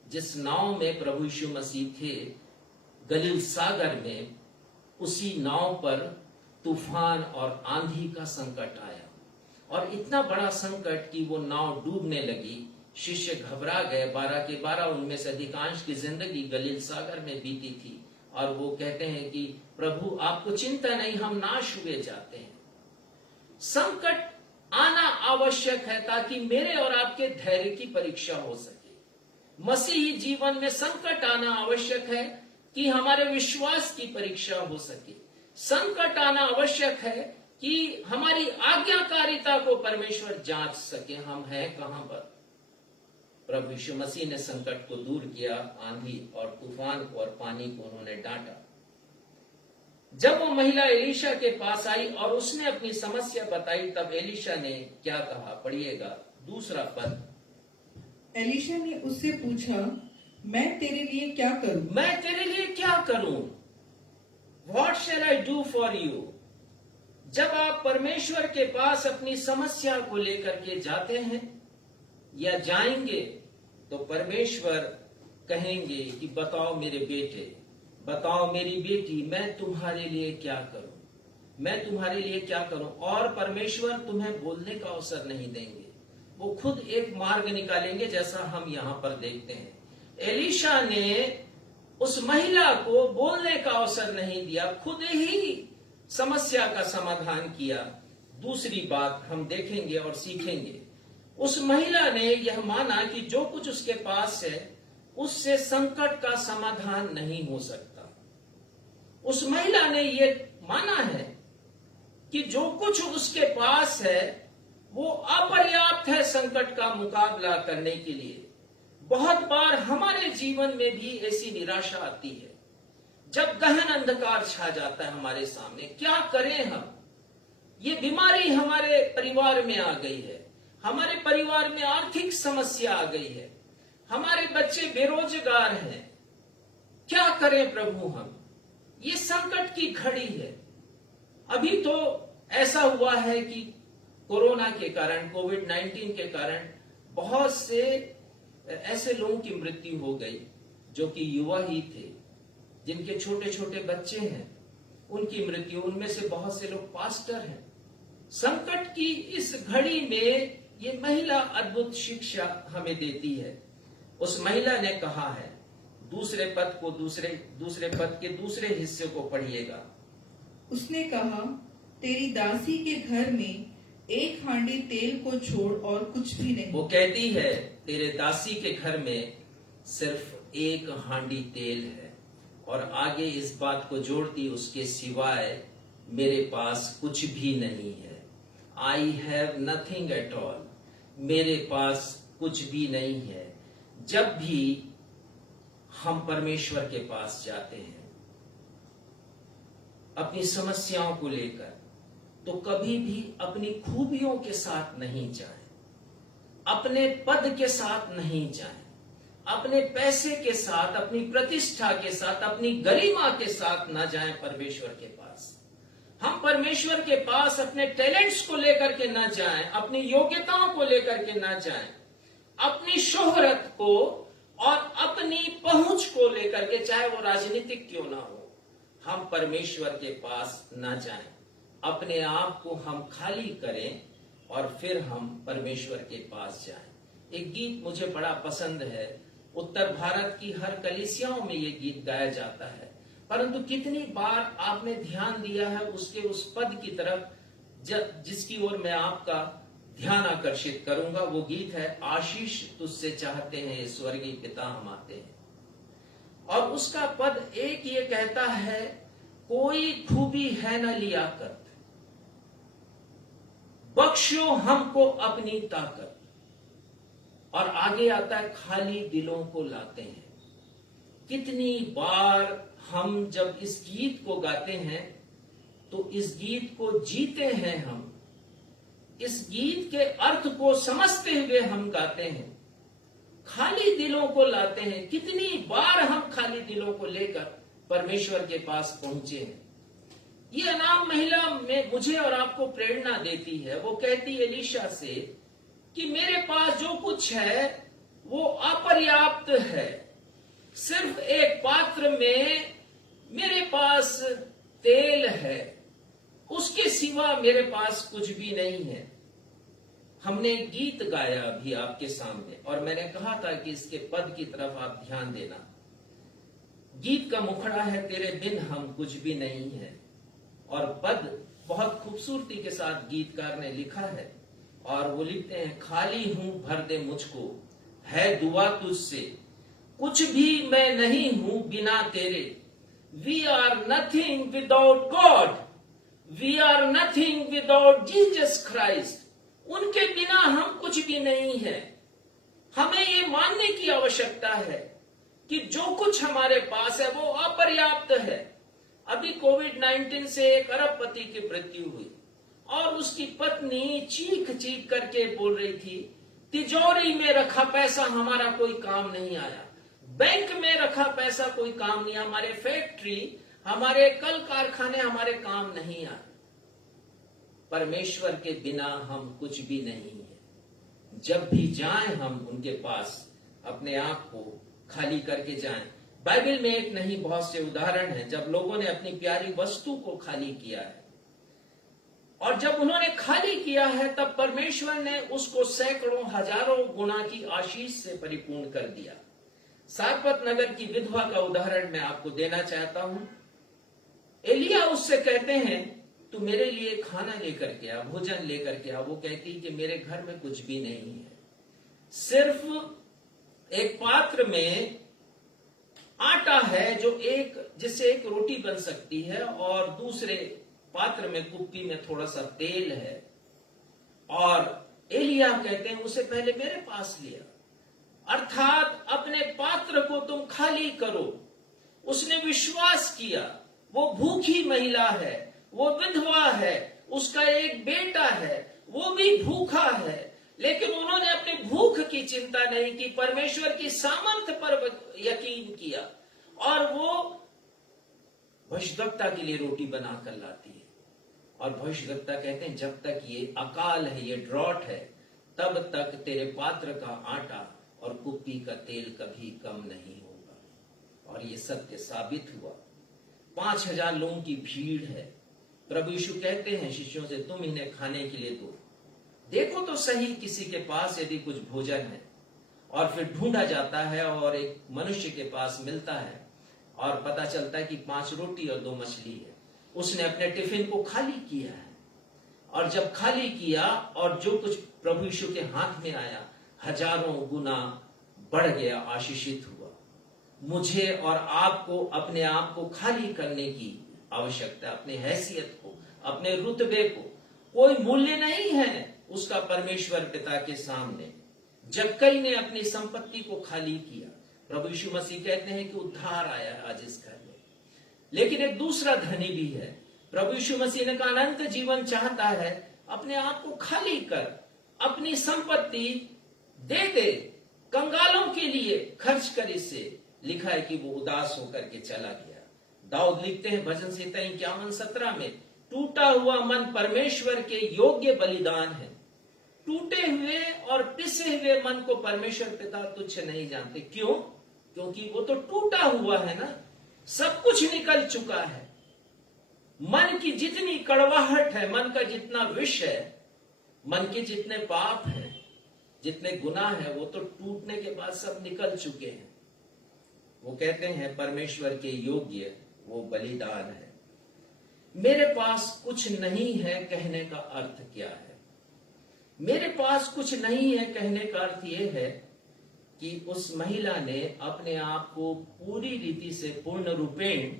जिस नाव में प्रभु यीशु मसीह थे गलील सागर में, उसी नाव पर तूफान और आंधी का संकट आया, और इतना बड़ा संकट कि वो नाव डूबने लगी। शिष्य घबरा गए। 12 के 12 उनमें से अधिकांश की जिंदगी गलील सागर में बीती थी, और वो कहते हैं कि प्रभु आपको चिंता नहीं, हम नाश हुए जाते हैं। संकट आना आवश्यक है ताकि मेरे और आपके धैर्य की परीक्षा हो सके। मसीही जीवन में संकट आना आवश्यक है कि हमारे विश्वास की परीक्षा हो सके। संकट आना आवश्यक है कि हमारी आज्ञाकारिता को परमेश्वर जांच सके, हम हैं कहां पर। प्रभु यीशु मसीह ने संकट को दूर किया, आंधी और तूफान को और पानी को उन्होंने डांटा। जब वो महिला एलीशा के पास आई और उसने अपनी समस्या बताई, तब एलीशा ने क्या कहा, पढ़िएगा 2 पद। एलीशा ने उससे पूछा, मैं तेरे लिए क्या करूं? मैं तेरे लिए क्या करूं? What shall I do for you? जब आप परमेश्वर के पास अपनी समस्या को लेकर के जाते हैं या जाएंगे, तो परमेश्वर कहेंगे कि बताओ मेरे बेटे, बताओ मेरी बेटी, मैं तुम्हारे लिए क्या करूं, मैं तुम्हारे लिए क्या करूं। और परमेश्वर तुम्हें बोलने का अवसर नहीं देंगे, वो खुद एक मार्ग निकालेंगे, जैसा हम यहाँ पर देखते हैं। एलीशा ने उस महिला को बोलने का अवसर नहीं दिया, खुद ही समस्या का समाधान किया। दूसरी बात हम देखेंगे और सीखेंगे। उस महिला ने यह माना कि जो कुछ उसके पास है उससे संकट का समाधान नहीं हो सकता। उस महिला ने यह माना है कि जो कुछ उसके पास है वो अपर्याप्त है संकट का मुकाबला करने के लिए। बहुत बार हमारे जीवन में भी ऐसी निराशा आती है जब गहन अंधकार छा जाता है हमारे सामने। क्या करें हम? ये बीमारी हमारे परिवार में आ गई है, हमारे परिवार में आर्थिक समस्या आ गई है, हमारे बच्चे बेरोजगार हैं। क्या करें प्रभु हम? ये संकट की घड़ी है। अभी तो ऐसा हुआ है कि कोरोना के कारण, कोविड-19 के कारण बहुत से ऐसे लोगों की मृत्यु हो गई जो कि युवा ही थे, जिनके छोटे छोटे बच्चे हैं, उनकी मृत्यु। उनमें से बहुत से लोग पास्टर हैं। संकट की इस घड़ी में ये महिला अद्भुत शिक्षा हमें देती है। उस महिला ने कहा है, दूसरे पद के दूसरे हिस्से को पढ़िएगा। उसने कहा, तेरी दासी के घर में एक हांडी तेल को छोड़ और कुछ भी नहीं। वो कहती है, तेरे दासी के घर में सिर्फ एक हांडी तेल है, और आगे इस बात को जोड़ती, उसके सिवाय मेरे पास कुछ भी नहीं है। I have nothing at all. मेरे पास कुछ भी नहीं है। जब भी हम परमेश्वर के पास जाते हैं अपनी समस्याओं को लेकर, तो कभी भी अपनी खूबियों के साथ नहीं जाएं, अपने पद के साथ नहीं जाएं, अपने पैसे के साथ, अपनी प्रतिष्ठा के साथ, अपनी गरिमा के साथ ना जाएं परमेश्वर के पास। हम परमेश्वर के पास अपने टैलेंट्स को लेकर के ना जाएं, अपनी योग्यताओं को लेकर के ना जाएं, अपनी शोहरत को और अपनी पहुंच को लेकर के, चाहे वो राजनीतिक क्यों ना हो, हम परमेश्वर के पास ना जाएं। अपने आप को हम खाली करें और फिर हम परमेश्वर के पास जाएं। एक गीत मुझे बड़ा पसंद है। उत्तर भारत की हर कलीसियाओं में ये गीत गाया जाता है, परंतु कितनी बार आपने ध्यान दिया है उसके उस पद की तरफ जिसकी ओर मैं आपका ध्यान आकर्षित करूंगा? वो गीत है, आशीष तुझसे चाहते हैं स्वर्गीय पिता हम आते हैं। और उसका पद एक ये कहता है, कोई खूबी है न लियाकत, बख्शो हमको अपनी ताकत। और आगे आता है, खाली दिलों को लाते हैं। कितनी बार हम जब इस गीत को गाते हैं तो इस गीत को जीते हैं, हम इस गीत के अर्थ को समझते हुए हम गाते हैं। खाली दिलों को लाते हैं। कितनी बार हम खाली दिलों को लेकर परमेश्वर के पास पहुंचे हैं। ये अनाम महिला में मुझे और आपको प्रेरणा देती है। वो कहती है एलीशा से कि मेरे पास जो कुछ है वो अपर्याप्त है। सिर्फ एक पात्र में मेरे पास तेल है, उसके सिवा मेरे पास कुछ भी नहीं है। हमने गीत गाया अभी आपके सामने और मैंने कहा था कि इसके पद की तरफ आप ध्यान देना। गीत का मुखड़ा है, तेरे बिन हम कुछ भी नहीं है, और पद बहुत खूबसूरती के साथ गीतकार ने लिखा है। और वो लिखते हैं, खाली हूं भर दे मुझको, है दुआ तुझसे, कुछ भी मैं नहीं हूं बिना तेरे। We are nothing without God, we are nothing without Jesus Christ. उनके बिना हम कुछ भी नहीं है। हमें ये मानने की आवश्यकता है कि जो कुछ हमारे पास है वो अपर्याप्त है। अभी कोविड-19 से एक अरबपति की मृत्यु हुई और उसकी पत्नी चीख चीख करके बोल रही थी, तिजोरी में रखा पैसा हमारा कोई काम नहीं आया, बैंक में रखा पैसा कोई काम नहीं, हमारे फैक्ट्री, हमारे कल कारखाने हमारे काम नहीं आए। परमेश्वर के बिना हम कुछ भी नहीं है। जब भी जाएं हम उनके पास, अपने आप को खाली करके जाएं। बाइबल में एक नहीं बहुत से उदाहरण हैं जब लोगों ने अपनी प्यारी वस्तु को खाली किया है, और जब उन्होंने खाली किया है तब परमेश्वर ने उसको सैकड़ों हजारों गुना की आशीष से परिपूर्ण कर दिया। सारपत नगर की विधवा का उदाहरण मैं आपको देना चाहता हूं। एलिया उससे कहते हैं तू मेरे लिए खाना लेकर के आ, भोजन लेकर के आ। वो कहती कि मेरे घर में कुछ भी नहीं है, सिर्फ एक पात्र में आटा है जो जिससे एक रोटी बन सकती है, और दूसरे पात्र में कुप्पी में थोड़ा सा तेल है। और एलिया कहते हैं उसे पहले मेरे पास लिया, अर्थात अपने पात्र को तुम खाली करो। उसने विश्वास किया, वो भूखी महिला है, वो विधवा है, उसका एक बेटा है, वो भी भूखा है, लेकिन उन्होंने अपनी भूख की चिंता नहीं की, परमेश्वर की सामर्थ्य पर यकीन किया। और वो भविष्यद्वक्ता के लिए रोटी बनाकर लाती है, और भविष्यद्वक्ता कहते हैं जब तक ये अकाल है, ये ड्रॉट है, तब तक तेरे पात्र का आटा और कुप्पी का तेल कभी कम नहीं होगा। और ये सत्य साबित हुआ। 5000 लोगों की भीड़ है। प्रभु यीशु कहते हैं शिष्यों से, तुम इन्हें खाने के लिए दो, देखो तो सही किसी के पास यदि कुछ भोजन है। और फिर ढूंढा जाता है और एक मनुष्य के पास मिलता है, और पता चलता है कि 5 रोटी और 2 मछली है। उसने अपने टिफिन को खाली किया है, और जब खाली किया और जो कुछ प्रभु यीशु के हाथ में आया, हजारों गुना बढ़ गया, आशीषित हुआ। मुझे और आपको अपने आप को खाली करने की आवश्यकता, अपने हैसियत को, अपने रुतबे को। कोई मूल्य नहीं है उसका परमेश्वर पिता के सामने। जक्कई ने अपनी संपत्ति को खाली किया। प्रभु यीशु मसीह कहते हैं कि उद्धार आया आज इस घर में। लेकिन एक दूसरा धनी भी है। प्रभु यीशु मसीह ने कहा अनंत जीवन चाहता है, अपने आप को खाली कर, अपनी संपत्ति दे दे, कंगालों के लिए खर्च कर। इससे लिखा है कि वो उदास होकर के चला गया। दाऊद लिखते हैं भजन संहिता 51:17 में, टूटा हुआ मन परमेश्वर के योग्य बलिदान है। टूटे हुए और पिसे हुए मन को परमेश्वर पिता तुच्छ नहीं जानते। क्यों? क्योंकि वो तो टूटा हुआ है ना, सब कुछ निकल चुका है। मन की जितनी कड़वाहट है, मन का जितना विष है, मन के जितने पाप हैं, जितने गुनाह हैं, वो तो टूटने के बाद सब निकल चुके हैं। वो कहते हैं परमेश्वर के योग्य वो बलिदान है। मेरे पास कुछ नहीं है कहने का अर्थ क्या है? मेरे पास कुछ नहीं है कहने का अर्थ यह है कि उस महिला ने अपने आप को पूरी रीति से पूर्ण रूपेण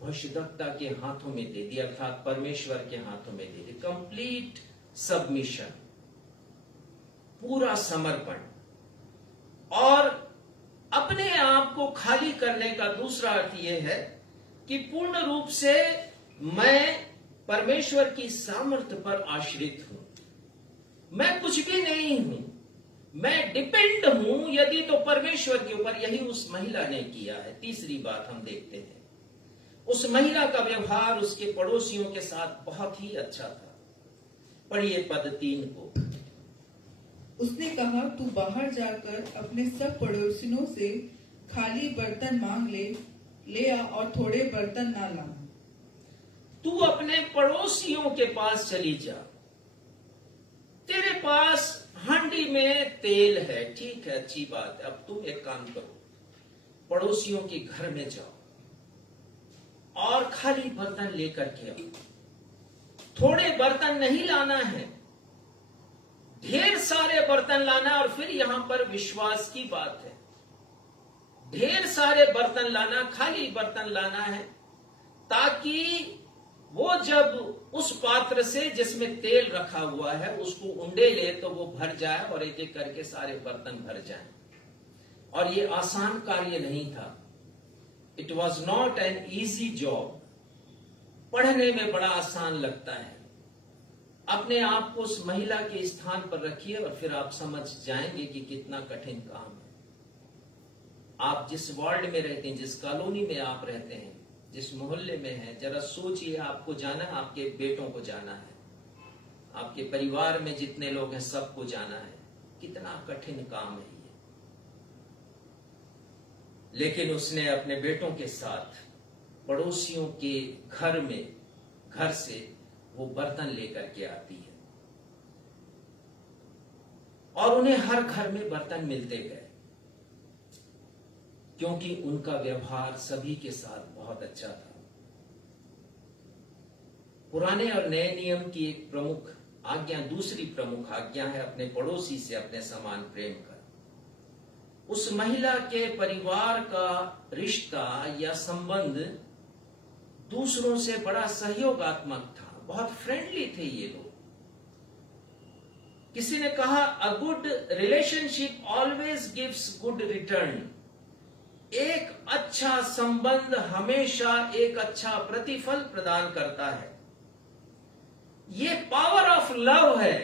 भविष्यद्वक्ता के हाथों में दे दिया, अर्थात परमेश्वर के हाथों में दे दिया। कंप्लीट सबमिशन, पूरा समर्पण। और अपने आप को खाली करने का दूसरा अर्थ यह है कि पूर्ण रूप से मैं परमेश्वर की सामर्थ्य पर आश्रित हूं। मैं कुछ भी नहीं हूं, मैं डिपेंड हूं यदि तो परमेश्वर के ऊपर। यही उस महिला ने किया है। तीसरी बात हम देखते हैं, उस महिला का व्यवहार उसके पड़ोसियों के साथ बहुत ही अच्छा था। पढ़िए पद 3 को। उसने कहा, तू बाहर जाकर अपने सब पड़ोसियों से खाली बर्तन मांग ले आ और थोड़े बर्तन ना लाना। तू अपने पड़ोसियों के पास चली जा। तेरे पास हांडी में तेल है, ठीक है, अच्छी बात है। अब तुम एक काम करो, पड़ोसियों के घर में जाओ और खाली बर्तन लेकर के आओ। थोड़े बर्तन नहीं लाना है, ढेर सारे बर्तन लाना। और फिर यहां पर विश्वास की बात है। ढेर सारे बर्तन लाना, खाली बर्तन लाना है, ताकि वो जब उस पात्र से जिसमें तेल रखा हुआ है उसको उंडे ले तो वो भर जाए और एक एक करके सारे बर्तन भर जाएं। और ये आसान कार्य नहीं था। It was not an easy job. पढ़ने में बड़ा आसान लगता है। अपने आप को उस महिला के स्थान पर रखिए और फिर आप समझ जाएंगे कि कितना कठिन काम है। आप जिस वार्ड में रहते हैं, जिस कॉलोनी में आप रहते हैं, जिस मोहल्ले में है, जरा सोचिए। आपको जाना है, आपके बेटों को जाना है, आपके परिवार में जितने लोग हैं सबको जाना है। कितना कठिन काम है ये। लेकिन उसने अपने बेटों के साथ पड़ोसियों के घर से वो बर्तन लेकर के आती है, और उन्हें हर घर में बर्तन मिलते गए, क्योंकि उनका व्यवहार सभी के साथ बहुत अच्छा था। पुराने और नए नियम की एक प्रमुख आज्ञा, दूसरी प्रमुख आज्ञा है अपने पड़ोसी से अपने समान प्रेम कर। उस महिला के परिवार का रिश्ता या संबंध दूसरों से बड़ा सहयोगात्मक था, बहुत फ्रेंडली थे ये लोग। किसी ने कहा, a good relationship always gives good return. एक अच्छा संबंध हमेशा एक अच्छा प्रतिफल प्रदान करता है। ये पावर ऑफ लव है,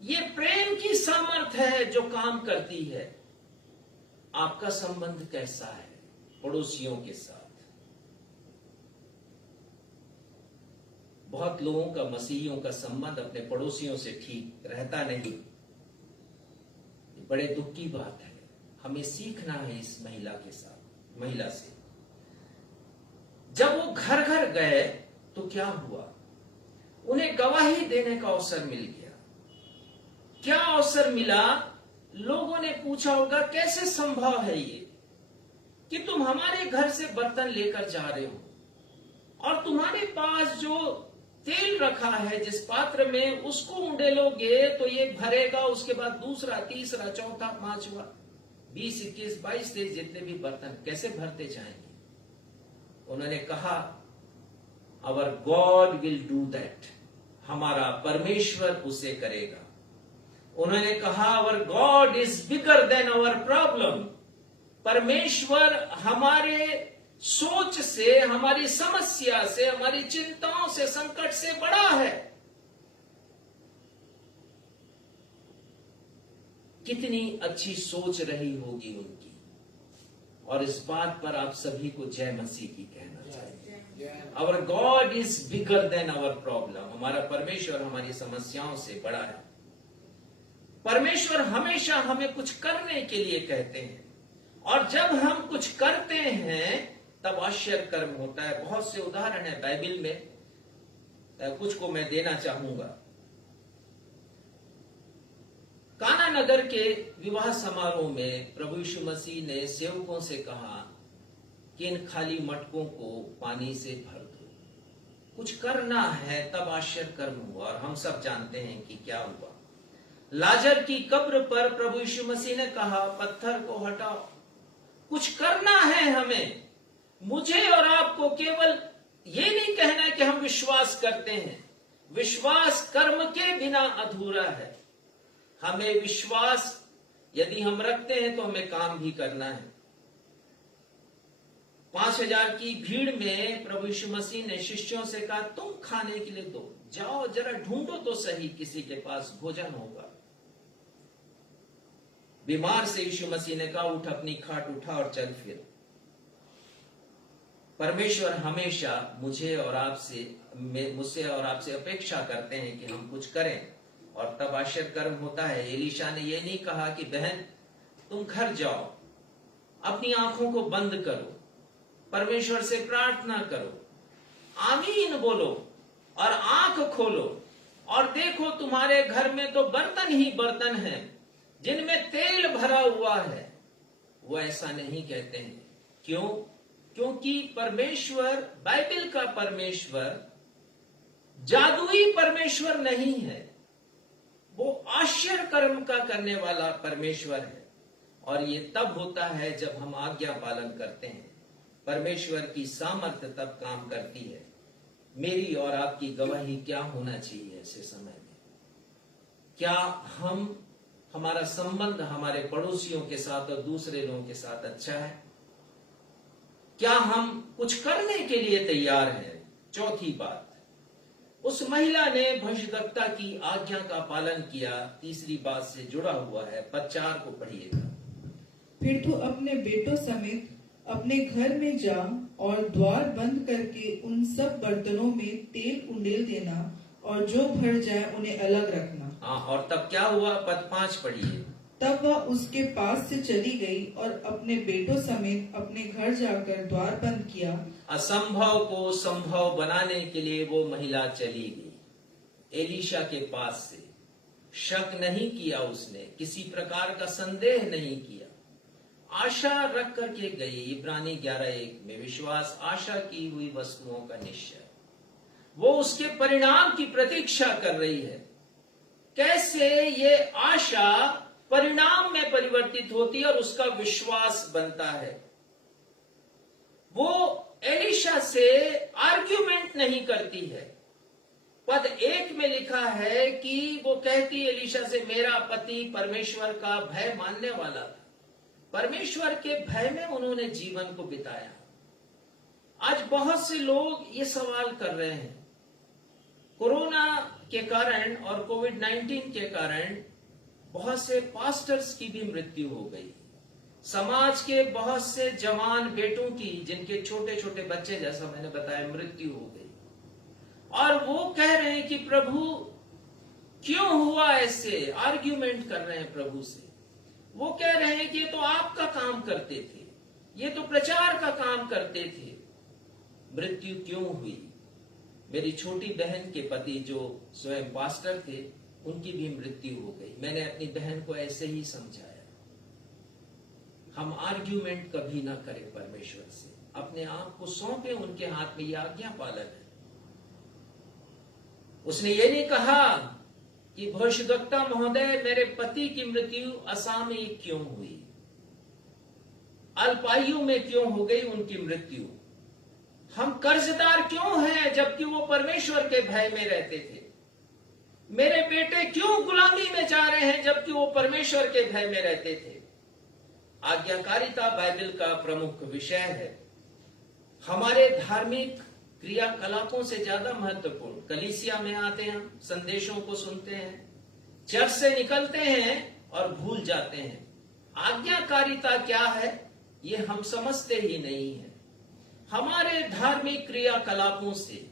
ये प्रेम की सामर्थ्य है जो काम करती है। आपका संबंध कैसा है पड़ोसियों के साथ? बहुत लोगों का, मसीहियों का संबंध अपने पड़ोसियों से ठीक रहता नहीं। बड़े दुख की बात है। हमें सीखना है इस महिला से। जब वो घर घर गए तो क्या हुआ? उन्हें गवाही देने का अवसर मिल गया। क्या अवसर मिला? लोगों ने पूछा होगा, कैसे संभव है ये कि तुम हमारे घर से बर्तन लेकर जा रहे हो और तुम्हारे पास जो तेल रखा है जिस पात्र में, उसको उंडेलोगे तो ये भरेगा, उसके बाद दूसरा, तीसरा, चौथा, पांचवा, 20, 21, 22 तेज जितने भी बर्तन कैसे भरते जाएंगे? उन्होंने कहा, our God will do that. हमारा परमेश्वर उसे करेगा। उन्होंने कहा, our God is bigger than our problem. परमेश्वर हमारे सोच से, हमारी समस्या से, हमारी चिंताओं से, संकट से बड़ा है। कितनी अच्छी सोच रही होगी उनकी। और इस बात पर आप सभी को जय मसीह की कहना चाहिए। Our God is bigger than our problem. हमारा परमेश्वर हमारी समस्याओं से बड़ा है। परमेश्वर हमेशा हमें कुछ करने के लिए कहते हैं, और जब हम कुछ करते हैं तब आश्चर्य कर्म होता है। बहुत से उदाहरण है बाइबल में, कुछ को मैं देना चाहूंगा। काना नगर के विवाह समारोह में प्रभु यीशु मसीह ने सेवकों से कहा कि इन खाली मटकों को पानी से भर दो। कुछ करना है, तब आश्चर्य कर्म हुआ। और हम सब जानते हैं कि क्या हुआ। लाजर की कब्र पर प्रभु यीशु मसीह ने कहा, पत्थर को हटाओ। कुछ करना है हमें। मुझे और आपको केवल ये नहीं कहना है कि हम विश्वास करते हैं। विश्वास कर्म के बिना अधूरा है। हमें विश्वास यदि हम रखते हैं तो हमें काम भी करना है। 5000 की भीड़ में प्रभु यीशु मसीह ने शिष्यों से कहा, तुम खाने के लिए दो, जाओ जरा ढूंढो तो सही किसी के पास भोजन होगा। बीमार से यीशु मसीह ने कहा, उठ, अपनी खाट उठा और चल फिर। परमेश्वर हमेशा मुझसे और आपसे अपेक्षा करते हैं कि हम कुछ करें, और तब आश्चर्य कर्म होता है। एलीशा ने यह नहीं कहा कि बहन तुम घर जाओ, अपनी आंखों को बंद करो, परमेश्वर से प्रार्थना करो, आमीन बोलो और आंख खोलो और देखो तुम्हारे घर में तो बर्तन ही बर्तन हैं जिनमें तेल भरा हुआ है। वो ऐसा नहीं कहते हैं। क्यों? क्योंकि परमेश्वर, बाइबल का परमेश्वर जादुई परमेश्वर नहीं है। वो आश्चर्य कर्म का करने वाला परमेश्वर है। और ये तब होता है जब हम आज्ञा पालन करते हैं। परमेश्वर की सामर्थ्य तब काम करती है। मेरी और आपकी गवाही क्या होना चाहिए ऐसे समय में? क्या हमारा संबंध हमारे पड़ोसियों के साथ और दूसरे लोगों के साथ अच्छा है? क्या हम कुछ करने के लिए तैयार हैं? चौथी बात, उस महिला ने भविष्यद्वक्ता की आज्ञा का पालन किया। तीसरी बात से जुड़ा हुआ है। 4 को पढ़िएगा। फिर तू अपने बेटों समेत अपने घर में जा और द्वार बंद करके उन सब बर्तनों में तेल उंडेल देना, और जो भर जाए उन्हें अलग रखना। हाँ, और तब क्या हुआ? 5 पढ़िए। तब वह उसके पास से चली गई और अपने बेटों समेत अपने घर जाकर द्वार बंद किया। असंभव को संभव बनाने के लिए वो महिला चली गई एलीशा के पास से। शक नहीं किया उसने, किसी प्रकार का संदेह नहीं किया, आशा रख करके गई। इब्रानी 11:1 में विश्वास आशा की हुई वस्तुओं का निश्चय। वो उसके परिणाम की प्रतीक्षा कर रही है। कैसे ये आशा परिणाम में परिवर्तित होती है और उसका विश्वास बनता है। वो एलिशा से आर्ग्यूमेंट नहीं करती है। पद 1 में लिखा है कि वो कहती एलिशा से, मेरा पति परमेश्वर का भय मानने वाला था। परमेश्वर के भय में उन्होंने जीवन को बिताया। आज बहुत से लोग ये सवाल कर रहे हैं, कोरोना के कारण और कोविड-19 के कारण बहुत से पास्टर्स की भी मृत्यु हो गई। समाज के बहुत से जवान बेटों की, जिनके छोटे छोटे बच्चे, जैसा मैंने बताया, मृत्यु हो गई। और वो कह रहे हैं कि प्रभु क्यों हुआ ऐसे, आर्ग्यूमेंट कर रहे हैं प्रभु से। वो कह रहे हैं कि ये तो आपका काम करते थे, ये तो प्रचार का काम करते थे, मृत्यु क्यों हुई। मेरी छोटी बहन के पति जो स्वयं पास्टर थे, उनकी भी मृत्यु हो गई। मैंने अपनी बहन को ऐसे ही समझाया, हम आर्ग्यूमेंट कभी ना करें परमेश्वर से, अपने आप को सौंपे उनके हाथ में, यह आज्ञा पालन है। उसने ये नहीं कहा कि भविष्यद्वक्ता महोदय मेरे पति की मृत्यु असामयिक क्यों हुई, अल्पायु में क्यों हो गई उनकी मृत्यु, हम कर्जदार क्यों हैं जबकि वो परमेश्वर के भय में रहते थे, मेरे बेटे क्यों गुलामी में जा रहे हैं जबकि वो परमेश्वर के भय में रहते थे। आज्ञाकारिता बाइबल का प्रमुख विषय है। हमारे धार्मिक क्रियाकलापों से ज्यादा महत्वपूर्ण, कलीसिया में आते हैं, संदेशों को सुनते हैं, चर्च से निकलते हैं और भूल जाते हैं। आज्ञाकारिता क्या है ये हम समझते ही नहीं है। हमारे धार्मिक क्रियाकलापों से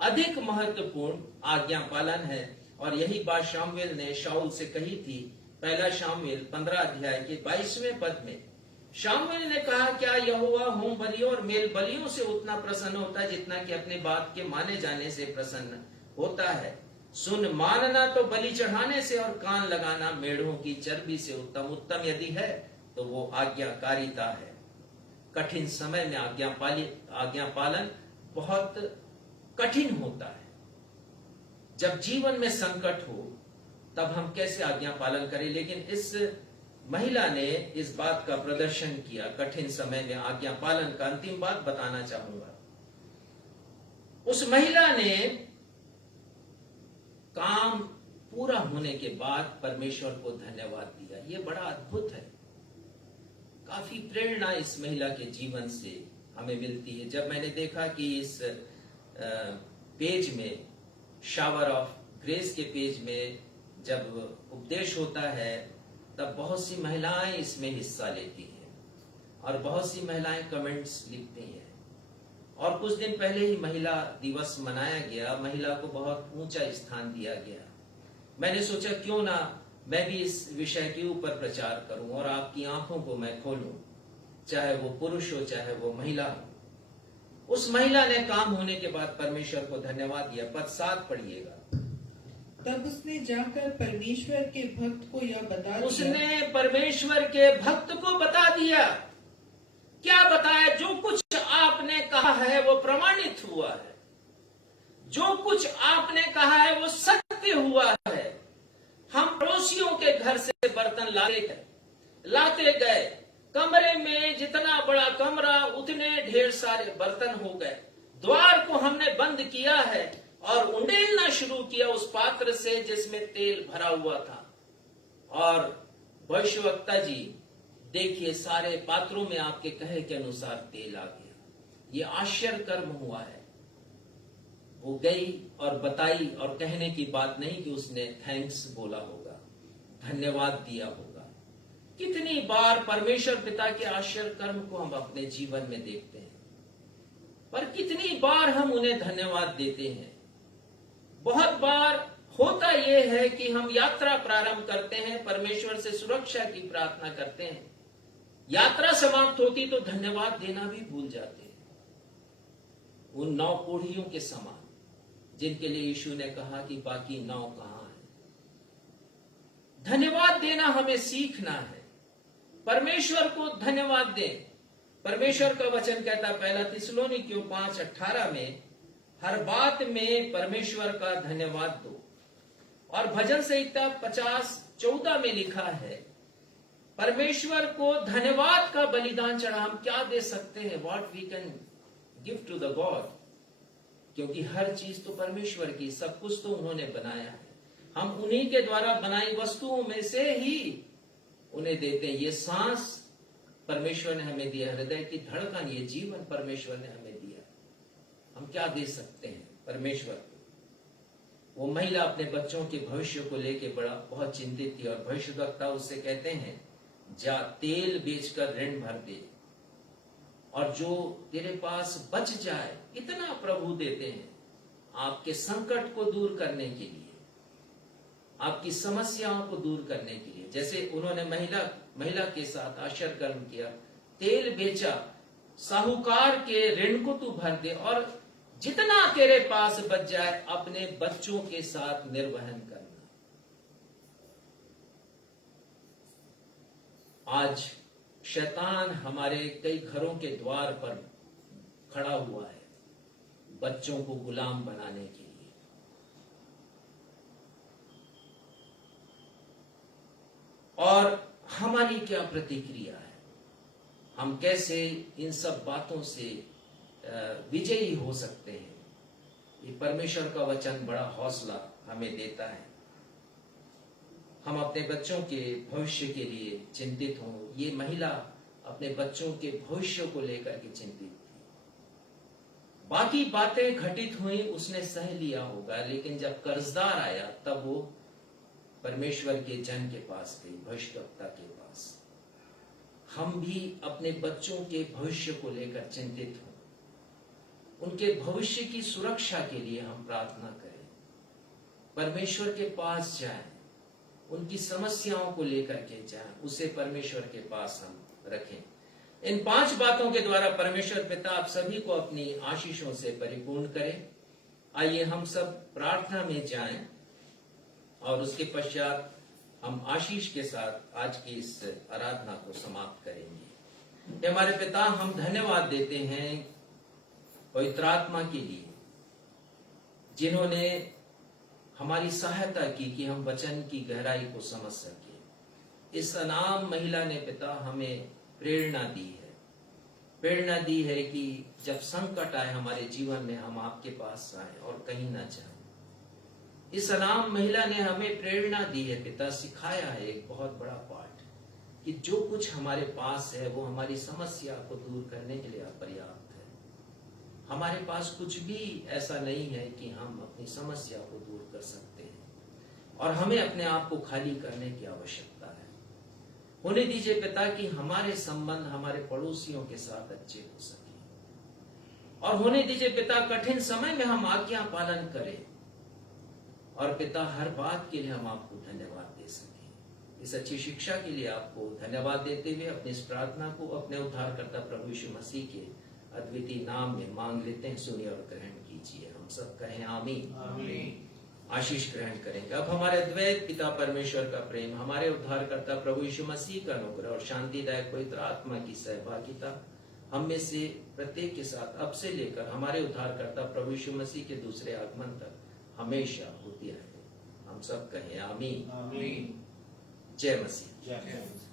अधिक महत्वपूर्ण आज्ञा पालन है। और यही बात शामुएल ने शाऊल से कही थी। पहला शामुएल 15 अध्याय के 22वें पद में शामुएल ने कहा, क्या यहोवा होम बलियों और मेल बलियों से उतना प्रसन्न होता है जितना कि अपने बात के माने जाने से प्रसन्न होता है। सुन, मानना तो बलि चढ़ाने से और कान लगाना मेढ़ों की चर्बी से उत्तम। उत्तम यदि है तो वो आज्ञाकारिता है। कठिन समय में आज्ञा पालन बहुत कठिन होता है। जब जीवन में संकट हो तब हम कैसे आज्ञा पालन करें। लेकिन इस महिला ने इस बात का प्रदर्शन किया, कठिन समय में आज्ञा पालन का। अंतिम बात बताना चाहूंगा, उस महिला ने काम पूरा होने के बाद परमेश्वर को धन्यवाद दिया। ये बड़ा अद्भुत है। काफी प्रेरणा इस महिला के जीवन से हमें मिलती है। जब मैंने देखा कि इस पेज में, शावर ऑफ ग्रेस के पेज में जब उपदेश होता है, तब बहुत सी महिलाएं इसमें हिस्सा लेती हैं और बहुत सी महिलाएं कमेंट्स लिखती हैं। और कुछ दिन पहले ही महिला दिवस मनाया गया, महिला को बहुत ऊंचा स्थान दिया गया। मैंने सोचा क्यों ना मैं भी इस विषय के ऊपर प्रचार करूं और आपकी आंखों को मैं खोलूं, चाहे वो पुरुष हो चाहे वो महिला हो। उस महिला ने काम होने के बाद परमेश्वर को धन्यवाद दिया। पद 7 पढ़िएगा। तब उसने जाकर परमेश्वर के भक्त को यह बता दिया। उसने परमेश्वर के भक्त को बता दिया। क्या बताया? जो कुछ आपने कहा है वो प्रमाणित हुआ है, जो कुछ आपने कहा है वो सत्य हुआ है। हम पड़ोसियों के घर से बर्तन लाते गए, कमरे में जितना बड़ा कमरा उतने ढेर सारे बर्तन हो गए। द्वार को हमने बंद किया है और उंडेलना शुरू किया उस पात्र से जिसमें तेल भरा हुआ था। और भविष्यवक्ता जी, देखिए सारे पात्रों में आपके कहे के अनुसार तेल आ गया। ये आश्चर्य कर्म हुआ है। वो गई और बताई, और कहने की बात नहीं कि उसने थैंक्स बोला होगा, धन्यवाद दिया होगा। कितनी बार परमेश्वर पिता के आश्चर्य कर्म को हम अपने जीवन में देखते हैं, पर कितनी बार हम उन्हें धन्यवाद देते हैं। बहुत बार होता यह है कि हम यात्रा प्रारंभ करते हैं, परमेश्वर से सुरक्षा की प्रार्थना करते हैं, यात्रा समाप्त होती तो धन्यवाद देना भी भूल जाते हैं। उन 9 कोढ़ियों के समान जिनके लिए यीशु ने कहा कि बाकी 9 कहां है। धन्यवाद देना हमें सीखना है। परमेश्वर को धन्यवाद दें। परमेश्वर का वचन कहता, पहला थिस्सलुनीकियों 5:18 में, हर बात में परमेश्वर का धन्यवाद दो। और भजन संहिता 50:14 में लिखा है, परमेश्वर को धन्यवाद का बलिदान चढ़ा। हम क्या दे सकते हैं? What we can give to the God, क्योंकि हर चीज तो परमेश्वर की, सब कुछ तो उन्होंने बनाया है। हम उन्हीं के द्वारा बनाई वस्तुओं में से ही उन्हें देते हैं। ये सांस परमेश्वर ने हमें दिया, हृदय की धड़कन, ये जीवन परमेश्वर ने हमें दिया। हम क्या दे सकते हैं परमेश्वर को? वो महिला अपने बच्चों के भविष्य को लेके बहुत चिंतित थी, और भविष्यवक्ता उससे कहते हैं, जा तेल बेचकर ऋण भर दे, और जो तेरे पास बच जाए, इतना प्रभु देते हैं आपके संकट को दूर करने के लिए, आपकी समस्याओं को दूर करने के लिए। जैसे उन्होंने महिला के साथ आश्चर्य कर्म किया, तेल बेचा, साहूकार के ऋण को तू भर दे, और जितना तेरे पास बच जाए अपने बच्चों के साथ निर्वहन करना। आज शैतान हमारे कई घरों के द्वार पर खड़ा हुआ है बच्चों को गुलाम बनाने के लिए। और हमारी क्या प्रतिक्रिया है? हम कैसे इन सब बातों से विजयी हो सकते हैं? ये परमेश्वर का वचन बड़ा हौसला हमें देता है। हम अपने बच्चों के भविष्य के लिए चिंतित हों। ये महिला अपने बच्चों के भविष्य को लेकर के चिंतित थी। बाकी बातें घटित हुई, उसने सह लिया होगा, लेकिन जब कर्जदार आया तब वो परमेश्वर के जन के पास गई, भविष्यवक्ता के पास। हम भी अपने बच्चों के भविष्य को लेकर चिंतित हों, उनके भविष्य की सुरक्षा के लिए हम प्रार्थना करें, परमेश्वर के पास जाएं, उनकी समस्याओं को लेकर के जाएं, उसे परमेश्वर के पास हम रखें। इन 5 बातों के द्वारा परमेश्वर पिता आप सभी को अपनी आशीषों से परिपूर्ण करें। आइए हम सब प्रार्थना में जाएं, और उसके पश्चात हम आशीष के साथ आज की इस आराधना को समाप्त करेंगे। हमारे पिता, हम धन्यवाद देते हैं पवित्र आत्मा के लिए, जिन्होंने हमारी सहायता की कि हम वचन की गहराई को समझ सके। इस अनाम महिला ने पिता हमें प्रेरणा दी है कि जब संकट आए हमारे जीवन में, हम आपके पास आए और कहीं ना जाएं। इस अनाम महिला ने हमें प्रेरणा दी है पिता, सिखाया है एक बहुत बड़ा पाठ, कि जो कुछ हमारे पास है वो हमारी समस्या को दूर करने के लिए अपर्याप्त है। हमारे पास कुछ भी ऐसा नहीं है कि हम अपनी समस्या को दूर कर सकते हैं, और हमें अपने आप को खाली करने की आवश्यकता है। होने दीजिए पिता कि हमारे संबंध हमारे पड़ोसियों के साथ अच्छे हो सके, और होने दीजिए पिता कठिन समय में हम आज्ञा पालन करें, और पिता हर बात के लिए हम आपको धन्यवाद दे सकें। इस अच्छी शिक्षा के लिए आपको धन्यवाद देते हुए अपनी इस प्रार्थना को अपने उद्धारकर्ता प्रभु यीशु मसीह के अद्वितीय नाम में मांग लेते हैं। सुनिए और ग्रहण कीजिए। हम सब कहें आमीन। आमीन। आशीष ग्रहण करेंगे। अब हमारे द्वैत पिता परमेश्वर का प्रेम, हमारे उद्धारकर्ता प्रभु यीशु मसीह का अनुग्रह और शांतिदायक पवित्र आत्मा की सहभागिता हम में से प्रत्येक के साथ अब से लेकर हमारे उद्धारकर्ता प्रभु यीशु मसीह के दूसरे आगमन तक हमेशा होती रहे। हम सब कहें आमीन। आमीन। जय मसीह। जय मसीह।